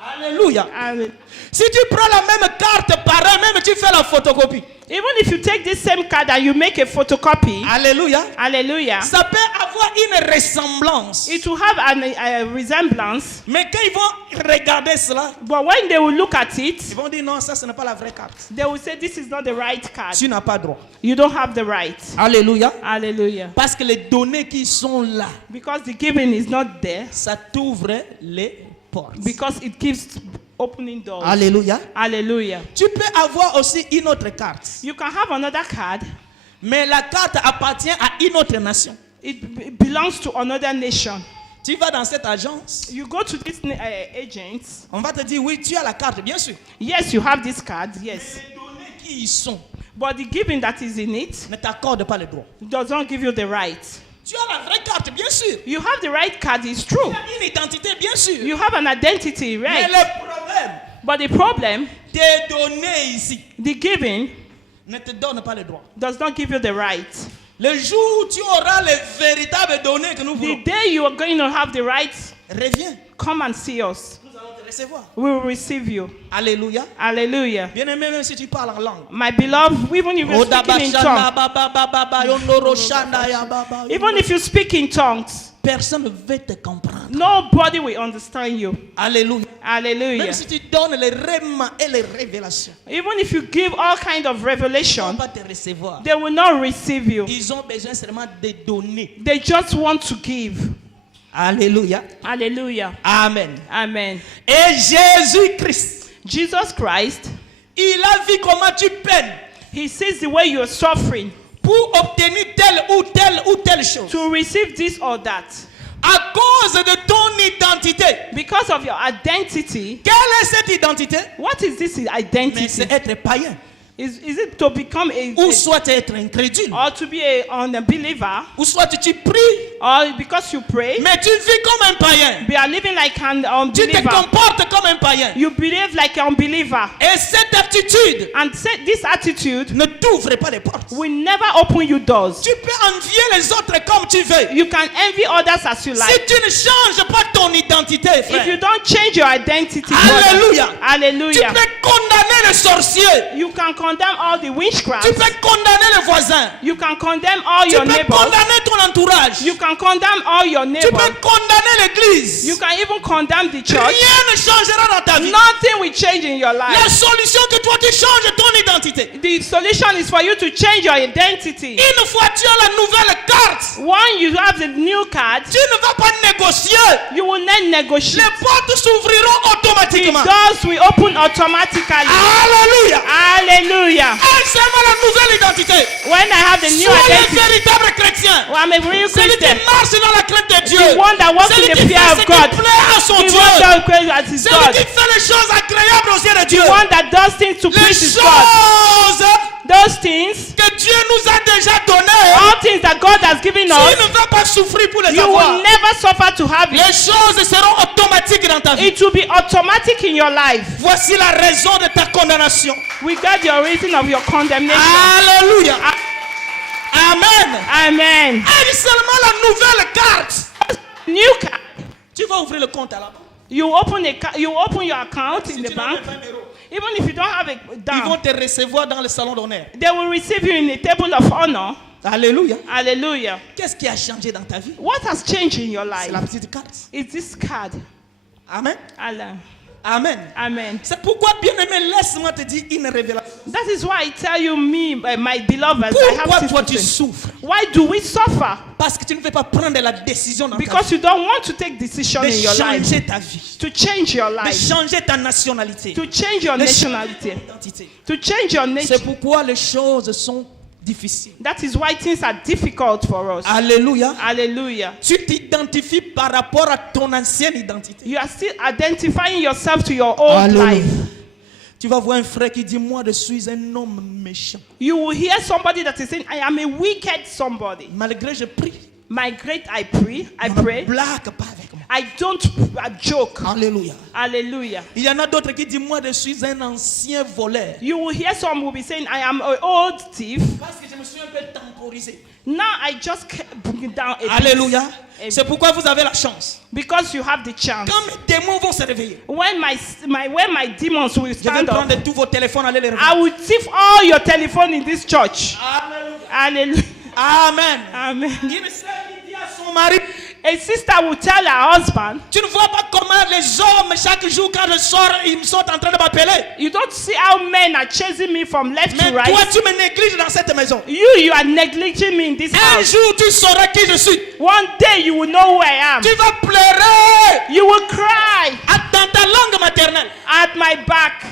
Alléluia. And Si tu prends la même carte pareil, même tu fais la photocopie. even if you take this same card and you make a photocopy, Alléluia. hallelujah, Ça peut avoir une ressemblance. it will have a resemblance. Mais quand ils vont regarder cela, But when they will look at it, ils vont dire non, ça ce n'est pas la vraie carte. they will say this is not the right card. Tu n'as pas droit. You don't have the right. Alléluia. Hallelujah. Parce que les données qui sont là, Because the giving is not there. ça t'ouvre les portes. Because it gives opening doors. Alléluia. Hallelujah. Tu peux avoir aussi une autre carte. You can have another card, Mais la carte appartient à une autre nation. It belongs to another nation. Tu vas dans cette agence, You go to this agent. on va te dire oui, tu as la carte, bien sûr. Yes, you have this card. Yes. Les données qui y sont But the giving that is in it ne t'accordent pas le droit. does not give you the right. Tu as la vraie carte, bien sûr. You have the right card, it's Tu true. as une identité, bien sûr. You have an identity, Mais right? le problème, But the problem, tes données ici the giving ne te donnent pas le droit. does not give you the right. Le jour où tu auras les véritables données que nous The voulons, day you are going to have the right, reviens. come and see us. Nous allons te recevoir. We will receive you. Alléluia. Hallelujah. Bien-aimé, même si tu parles en langue. My beloved, even if you're speaking in tongues, even if you speak in tongues, personne ne veut te comprendre. nobody will understand you. Alléluia. Même Hallelujah. si tu donnes les règlements et les révélations, Even if you give all kinds of on revelation, va te recevoir. they will not receive you. Ils ont besoin seulement de donner. They just want to give. Alléluia. Hallelujah. Amen. Amen. Et Jésus-Christ, Jesus Christ, il a vu comment tu peines he sees the way you're suffering pour obtenir telle ou telle chose. to receive this or that. À cause de ton identité. Because of your identity. Quelle est cette identité? What is this Mais identity? c'est être païen. Is it to become Ou soit être incrédule. or to be a unbeliever, Ou soit tu pries, or because you pray, mais tu vis comme un païen. we are living like an Tu te unbeliever. comportes comme un païen. You behave like an unbeliever. Et cette attitude And this attitude ne t'ouvre pas les portes. will never open you doors. Tu peux envier les autres comme tu veux. You can envy others as you Si like. tu ne changes pas ton identité, If you frère, don't change your identity, brother, Alléluia. Tu hallelujah, peux condamner les sorciers. you can condemn all the witchcraft. Tu peux condamner les voisins. You can condemn all Tu your peux neighbors. condamner ton entourage. You can condemn all your Tu neighbors. peux condamner l'église. You can even condemn the church. Rien ne changera dans ta vie. Nothing will change in your La life. solution que toi tu changes ton identité. The solution is for you to change your identity. Une fois tu as la nouvelle carte, When you have the new card, tu ne vas pas négocier. you will not negotiate. Les portes s'ouvriront The automatiquement. doors will open automatically. Alléluia. Hallelujah. Et seulement la nouvelle identité. When I have the new Sois le identity, véritable chrétien. well, I'm a real Celui qui Christian. marche dans la crainte de Dieu. The one that walks Celui in the qui fear fait of ce God. qui plaît à son The Dieu. one that prays as his Celui God. qui fait les choses agréables aux yeux de Dieu. The one that does things to Les please his God. choses Those things, que Dieu nous a déjà données. all things that God has given Tu us, ne vas pas souffrir pour les you avoir. will never suffer to have Les it. choses seront automatiques dans ta vie. It will be automatic in your life. Voici la raison de ta condamnation. We got the reason of your condemnation. Alléluia. Amen. Amen. Et seulement la nouvelle carte. New card. Tu vas ouvrir le compte à la banque. You open your account in Si the tu n'as bank. même pas 20 euros, Even if you don't have it ils vont down, te recevoir dans le salon d'honneur. they will receive you in a table of honor. Alléluia. Hallelujah. Qu'est-ce qui a changé dans ta vie? What has changed in your C'est la life? petite carte. It's this card. Amen. Allah. Amen. Amen. C'est pourquoi, bien-aimé, laisse-moi te dire une révélation. That is why I tell you, my beloved, I Pourquoi have toi to tu say. souffres? Why do we suffer? Parce que tu ne veux pas prendre la décision dans ta Because vie you don't want to take decision de in your life. changer ta vie, To change your de life. changer ta nationalité, To change your de changer nationality. ton identité. To change your nature. C'est pourquoi les choses sont difficiles. That is why things are difficult for us. Alléluia. Hallelujah. Tu t'identifies par rapport à ton ancienne identité. You are still identifying yourself to your old life. Tu vas voir un frère qui dit, moi je suis un homme méchant. You will hear somebody that is saying, I am a wicked somebody. Malgré je prie, My great, I pray. on ne blague pas avec moi. I don't joke. Alléluia. Hallelujah. Il y en a d'autres qui disent, moi je suis un ancien voleur. You will hear some who will be saying, I am an old thief. Parce que je me suis un peu temporisé. Now I just bring it down a bit. Alléluia. Et- C'est pourquoi vous avez la chance. Because you have the chance. Quand mes démons vont se réveiller, When my demons will je vais stand up, prendre tous vos téléphones, aller les réveiller. I will thief all your telephone in this church. Alléluia. Hallelujah. Amen. Amen. Une sœur qui dit à son mari, A sister will tell her husband, tu ne vois pas comment les hommes, chaque jour quand je sors, ils sont en train de m'appeler. you don't see how men are chasing me from left Mais to right. toi, tu me négliges dans cette maison. You are neglecting me in this Un house. jour, tu sauras qui je suis. One day you will know who I am. Tu vas pleurer You will cry dans ta langue maternelle. at my back.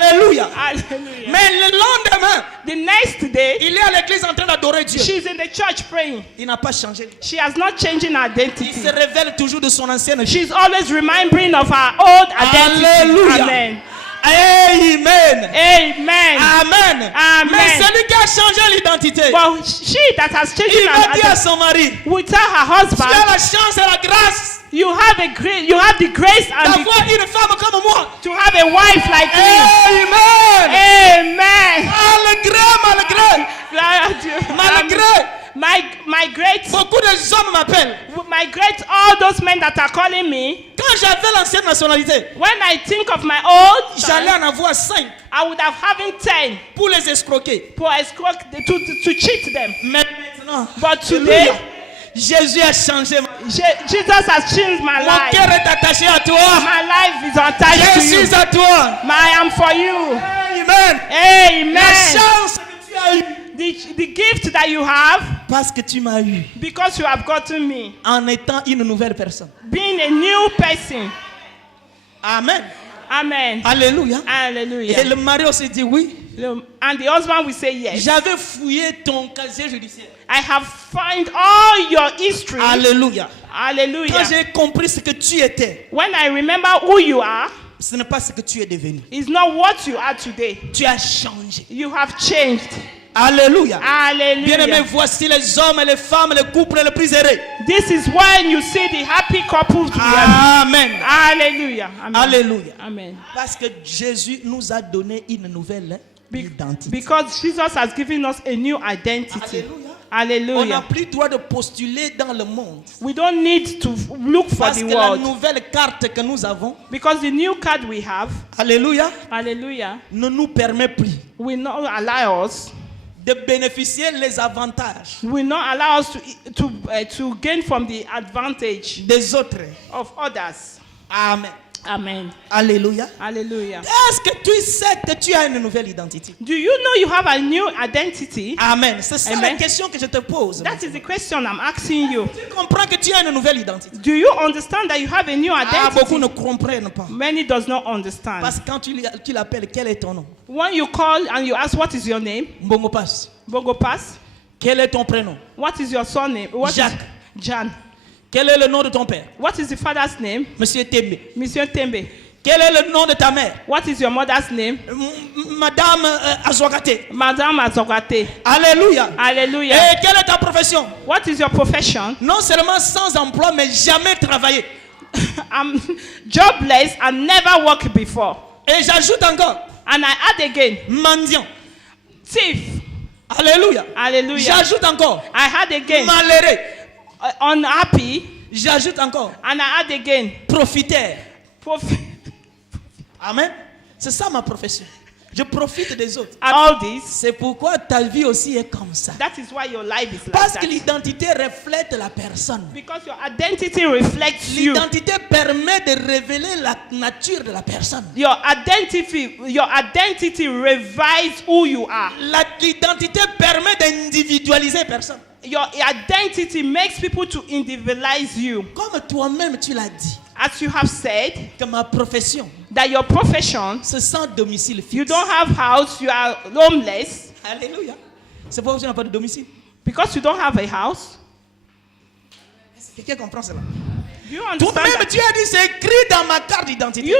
Alléluia. Hallelujah. Mais le lendemain, The next day, il est à l'église en train d'adorer Dieu. she's in the church praying. Il n'a pas changé. She has not changed her Il identity. se révèle toujours de son ancienne vie. She's always remembering of her old identity. Alléluia. Amen. Amen. Amen. Amen. Amen. Mais celui qui a changé l'identité, But she that has changed il her va dire à identity son mari, will tell her tu as husband, la chance et la grâce you have the grace and d'avoir une femme comme moi. to have a wife like me. Amen. Amen. Malgré, Glory to you. malgré, My great, beaucoup de hommes m'appellent. all those men that are calling me, Quand j'avais l'ancienne nationalité, when I think of my old j'allais time, en avoir 5 I would have having 10 pour les escroquer. to cheat them. Mais maintenant, But today, Alléluia, Jésus a changé ma vie. Jesus has changed my Mon life. cœur est attaché à toi. My life is attached Je to you. suis à toi. I am for you. Amen. Amen. La chance que tu as eue. The gift that you have, Parce que tu m'as eu because you have gotten me, en étant une nouvelle personne. being a new person. Amen. Amen. Alléluia. Et Hallelujah. le mari aussi dit oui. And the husband will say yes. J'avais fouillé ton casier judiciaire. I have found all your history. Alléluia. Quand Hallelujah. j'ai compris ce que tu étais, When I remember who you are, ce n'est pas ce que tu es devenu. it's not what you are today. Tu as changé. You have changed. Alléluia. Bien-aimés, Hallelujah. voici les hommes et les femmes, les couples les plus heureux. This is when you see the happy couples. Amen. Hallelujah. Amen. Alléluia. Amen. Parce que Jésus nous a donné une nouvelle identité. Because Jesus has given us a new identity. Alléluia. On n'a Hallelujah. plus droit de postuler dans le monde. We don't need to look for Parce the que la world. nouvelle carte que nous avons, Because the new card we have, Alléluia, hallelujah, ne nous permet plus will not allow us, de bénéficier les avantages will not allow us to gain from the advantage des autres. of others. Amen. Amen. Alléluia. Hallelujah. Est-ce que tu sais que tu as une nouvelle identité? Do you know you have a new identity? Amen. C'est ça Amen. la question que je te pose. That is the question I'm asking you. Tu comprends que tu as une nouvelle identité? Do you understand that you have a new Beaucoup ne identity? comprennent pas. Many does not understand. Parce que quand tu l'appelles, quel est ton nom? When you call and you ask what is your name, Mbongo Pass. Bogo Pass, Quel est ton prénom? what is your surname? What Jacques. is Jan? Quel est le nom de ton père? What is the father's name? Monsieur Tembe. Monsieur Tembe. Quel est le nom de ta mère? What is your mother's name? Madame Azwagate. Madame Azogate. Alléluia. Hallelujah. Et quelle est ta profession? What is your profession? Non seulement sans emploi, mais jamais travaillé. I'm jobless and never worked before. Et j'ajoute encore, And I add again, mendiant. thief. Alléluia. Hallelujah. J'ajoute encore, I add again, malheureux. unhappy. J'ajoute encore, And I add again, profiteur. prof- Amen. C'est ça ma profession. Je profite des autres. all this. C'est pourquoi ta vie aussi est comme ça. That is why your life is like Parce que that. l'identité reflète la personne. Because your identity reflects you. L'identité permet de révéler la nature de la personne. Your identity reveals who you are. L'identité permet d'individualiser la personne. Your identity makes people to individualize you. Comme toi-même tu l'as dit, As you have said, que ma profession, that your profession, c'est sans domicile fixe. you don't have house, you are homeless. Alléluia. C'est pourquoi tu n'as pas de domicile. Because you don't have a house. Quelqu'un comprend cela? Do you understand Toi-même that? tu as dit, c'est écrit dans ma carte d'identité You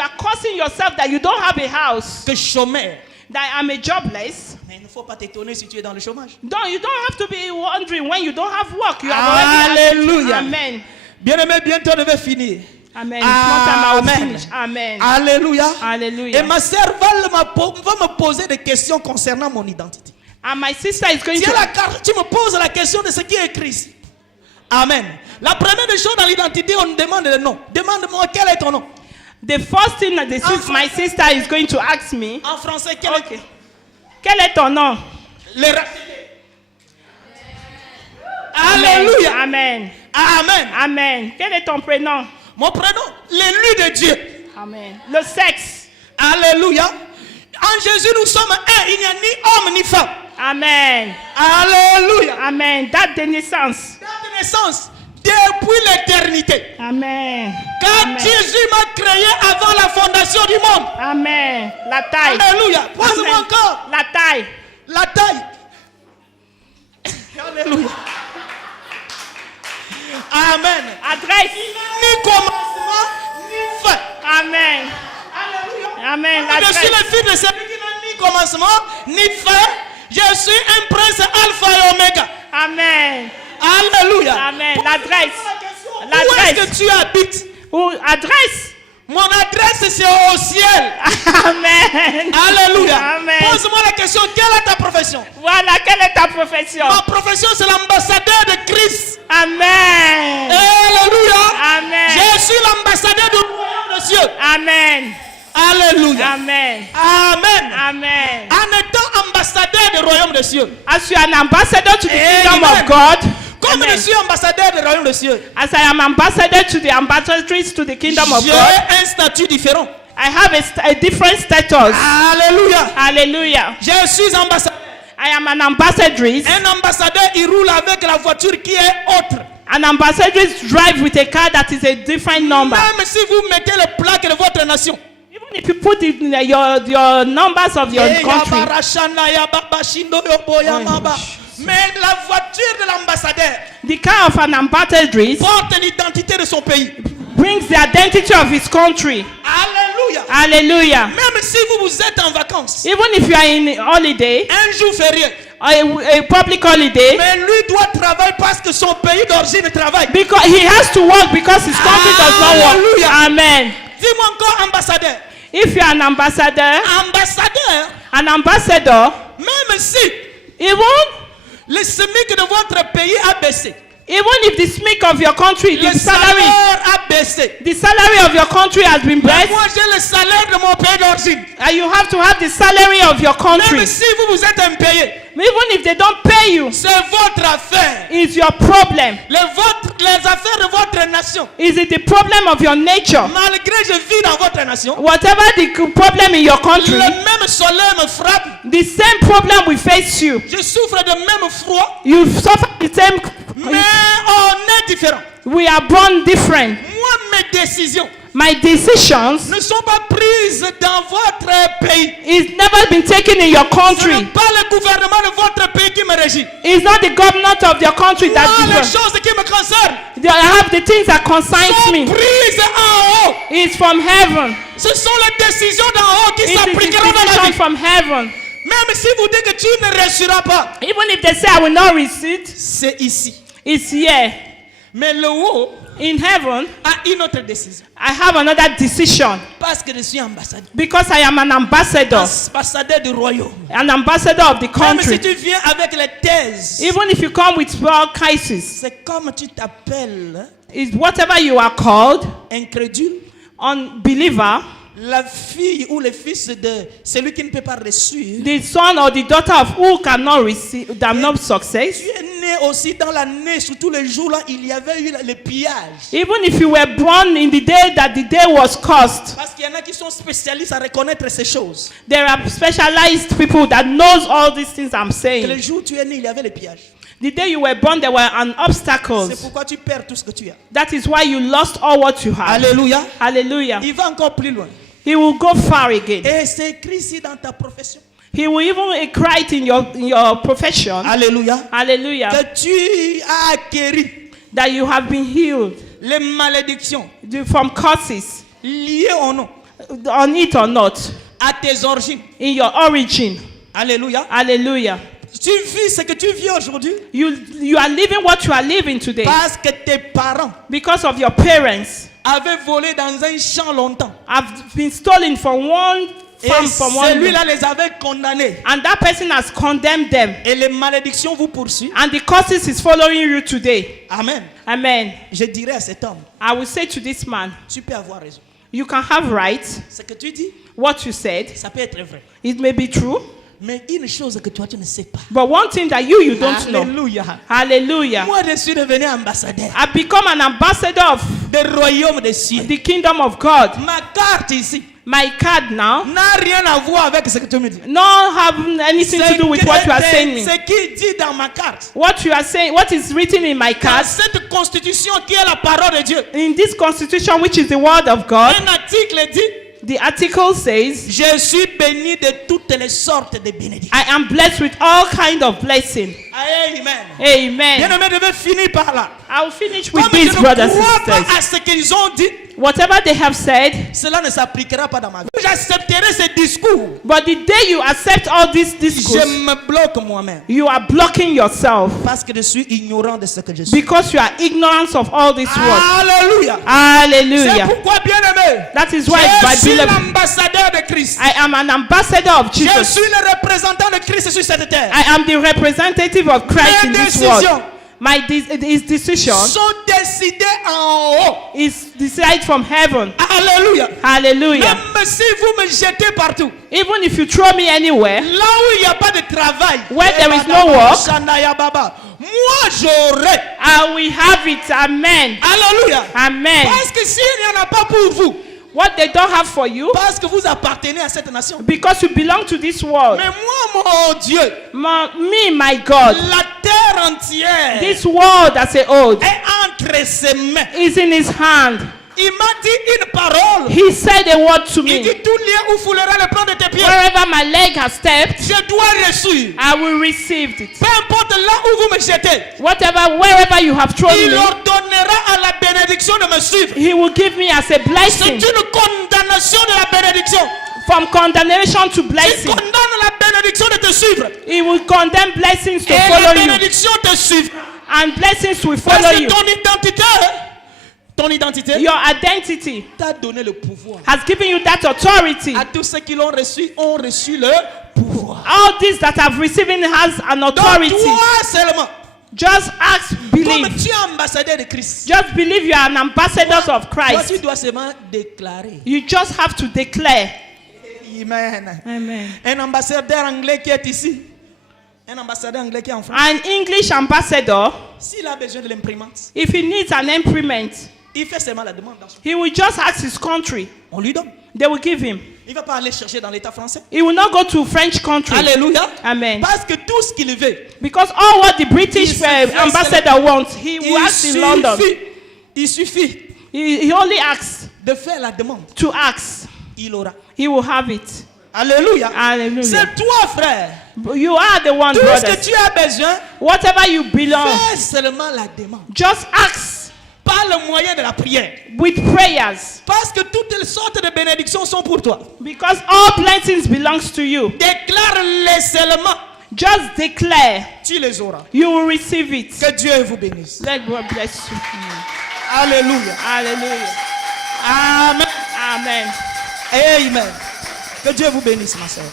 are causing yourself that you don't have a house, que chômeur. that I'm a jobless. Mais il ne faut pas t'étonner si tu es dans le chômage. You don't have to be wondering when you don't have work. You have already. Alléluia. Amen. Bien-aimé, bientôt je vais finir. Amen. It's not time I will Amen. finish. Amen. Alléluia. Et Hallelujah. ma sœur va me poser des questions concernant mon identité. And my sister is going Tiens to. la carte, tu me poses la question de ce qui est écrit ici. Amen. La première des choses dans l'identité, on demande le nom. Demande-moi quel est ton nom. The first thing that my sister is going to ask me. En français, quel Okay. Quel est ton nom? est le racheté. Alléluia. Amen. Amen. Amen. Quel est ton prénom? Mon prénom, l'élu de Dieu. Amen. Le sexe. Alléluia. En Jésus, nous sommes un. Il n'y a ni homme ni femme. Amen. Alléluia. Amen. Date de naissance. Date de naissance. depuis l'éternité. Amen. Quand Amen. Jésus m'a créé avant la fondation du monde. Amen. La taille. Alléluia. Pose-moi Amen. encore. La taille. La taille. Alléluia. Amen. Adresse. Ni commencement, ni fin. Amen. Alléluia. Amen. Je suis L'adresse. le fils de celui qui n'a ni commencement, ni fin. Je suis un prince alpha et oméga. Amen. Alléluia. Amen. L'adresse. Où est-ce L'adresse. que tu habites? Ou adresse. Mon adresse, c'est au ciel. Amen. Alléluia. Amen. Pose-moi la question, quelle est ta profession? Voilà, quelle est ta profession? Ma profession, c'est l'ambassadeur de Christ. Amen. Alléluia. Amen. Je suis l'ambassadeur du royaume des cieux. Amen. Alléluia. Amen. Amen. Amen. En étant ambassadeur du royaume des cieux. As you are an ambassador to the kingdom Amen. of God, Comme Amen. je suis ambassadeur du royaume des cieux, As I am ambassador to the ambassadors to the kingdom of j'ai God, un statut différent. I have a different status. Alléluia. Hallelujah. Je suis ambassadeur. I am an ambassadress. Un ambassadeur, il roule avec la voiture qui est autre. An ambassadress drive with a car that is a different number. Même si vous mettez le plaque de votre nation. Even if you put it in your numbers of your country. Mais la voiture de l'ambassadeur The car of an ambassadress porte l'identité de son pays. brings the identity of his country. Alléluia. Hallelujah. Même si vous êtes en vacances, Even if you are in holiday, un jour férié, a public holiday, mais lui doit travailler parce que son pays d'origine travaille. because he has to work because his country does not work. Hallelujah. Amen. Dis-moi encore ambassadeur. If you are an ambassador, Même si even le SMIC de votre pays a baissé, if the SMIC of your country, le the salary salaire a baissé. of your country has been Mais blessed, moi j'ai le salaire de mon pays d'origine. and you have to have the salary of your country. Même si vous êtes impayé, Even if they don't pay you, c'est votre affaire. it's your problem. Les affaires de votre nation. Is it the problem of your nature? Malgré que je vis dans votre nation, Whatever the problem in your country, le même soleil me frappe. the same problem will face you. Je souffre de même froid, You suffer the same. mais on est différent. We are born different. Moi, mes décisions My decisions ne sont pas prises dans votre pays. is never been taken in your Ce country. n'est pas le gouvernement de votre pays qui me régit. It's not the government of your country Moi, les that choses qui me concernent I have the things that concerns sont me. prises en haut. It's from heaven. Ce sont les décisions d'en haut qui It is the s'appliqueront dans la decision vie. from heaven. Même si vous dites que tu ne réussiras pas, Even if they say I will not receive, c'est ici. it's here. Mais le haut In heaven, a une autre décision. I have another decision Parce que je suis ambassadeur. because I am an ambassador, Ambassadeur du royaume. an ambassador of the Même si country. tu viens avec les thèses, Even if you come with small cases, c'est comme tu t'appelles it's whatever you are called, incrédule, unbeliever, la fille ou le fils de celui qui ne peut pas reçu. the son or the daughter of who cannot receive, that not success. Tu es né aussi dans l'année, surtout les jours là, il y avait eu le pillage. Even if you were born in the day that the day was cursed, Parce qu'il y en a qui sont spécialistes à reconnaître ces choses. there are specialized people that knows all these things I'm Que le saying. jour où tu es né, il y avait le pillage. The day you were born, there were an C'est obstacles. pourquoi tu perds tout ce que tu as. That is why you lost all what you have. Alléluia. Hallelujah. Il va encore plus loin. He will go far again. Et c'est écrit ici dans ta profession. He will even cry it in your profession. Alléluia. Hallelujah. Que tu as acquéri That you have been healed les malédictions from curses, liées au nom, on it or not, à tes origines. in your origin. Alléluia. Hallelujah. Tu vis ce que tu vis aujourd'hui You are living what you are living today parce que tes parents because of your parents avaient volé dans un champ longtemps. have been stolen from one Et farm from one. celui-là les avait condamnés. And that person has condemned them. Et les malédictions vous poursuivent. And the curses is following you today. Amen. Amen. Je dirais à cet homme, I will say to this man, tu peux avoir raison. you can have right. Ce que tu dis, What you said, ça peut être vrai. it may be true. Mais une chose que toi, tu ne sais pas. But one thing that you don't know. Alléluia. Hallelujah. Moi, je suis devenu ambassadeur I become an ambassador of du royaume des cieux. the kingdom of God. Ma carte ici, My card now n'a rien à voir avec ce que tu me dis. not have anything to do with what you are saying me. Ce qui dit dans ma carte. What you are saying, what is written in my Dans card, cette constitution qui est la parole de Dieu. in this constitution, which is the word of God, Un article dit, the article says, je suis béni de toutes les sortes de bénédictions. I am blessed with all kind of blessing. Amen. Amen. Bien-aimé, je vais finir par là. I'll finish with Comme this, je ne brothers and crois pas sisters. à ce qu'ils ont dit, Whatever they have said, cela ne s'appliquera pas dans ma vie. J'accepterai ce discours. but the day you accept all this Je discourse, me bloque moi-même. you are blocking yourself Parce que je suis ignorant de ce que je suis. because you are ignorant of all this word. Alléluia. C'est Hallelujah. pourquoi, bien-aimé, That is why, je suis beloved, l'ambassadeur de Christ. I am an ambassador of Je Jesus. suis le représentant de Christ sur cette terre. I am the representative of Christ in Mes this world. décisions His decision sont décidées en haut. is decided from heaven. Alléluia. Hallelujah. Même si vous me jetez partout, Even if you throw me anywhere, là où il n'y a pas de travail, where there is no work, moi j'aurai. I will have it. Amen. Alléluia. Amen. Parce que s'il n'y en a pas pour vous, What they don't have for you, parce que vous appartenez à cette nation. because you belong to this world. Mais moi, mon Dieu, My God, la terre entière this world as a whole est entre ses mains. is in his hand. Il m'a dit une parole. He said a word to Il me. dit tout lieu où foulera le plan de tes pieds. Wherever my leg has stepped, Je dois reçu. I will receive it. Peu importe là où vous me jetez. Wherever you have thrown Il me, ordonnera à la bénédiction de me suivre. he will give me as a C'est blessing. une condamnation de la bénédiction. From condemnation to Il blessing. condamne la bénédiction de te suivre. He will condemn blessings to Et la follow you. bénédiction te suivra. And blessings will Parce follow que you. ton identité Your identity t'a donné le pouvoir. has given you that authority. À tous ceux qui l'ont reçu, ont reçu le pouvoir. All these that have received it has an Donc authority. toi seulement, Just ask, comme believe. tu es ambassadeur de Christ, Just believe you are an ambassador of toi Christ. tu dois seulement déclarer. You just have to declare. Amen. Amen. Un ambassadeur anglais qui est ici, un ambassadeur anglais qui est en France, An English ambassador, s'il a besoin de l'imprimante, if he needs an imprint, il fait seulement la demande. Dans son... he will just ask his country. On lui donne. They will give him. Il ne va pas aller chercher dans l'État français. He will not go to French country. Alléluia. Amen. Parce que tout ce qu'il veut, Because all what the British Il suffit- ambassador wants, he will ask in London. il suffit He only asks de faire la demande. to ask. Il aura. He will have it. Alléluia. Hallelujah. C'est toi, frère. You are the one, Tout ce brother. que tu as besoin, Whatever you belong, fais seulement la demande. just ask Par le moyen de la prière. with prayers. Parce que toutes les sortes de bénédictions sont pour toi. Because all blessings belongs to you. Déclare-les seulement. Just declare. Tu les auras. You will receive it. Que Dieu vous bénisse. Let God bless you. Alléluia. Hallelujah. Amen. Amen. Amen. Que Dieu vous bénisse, ma soeur.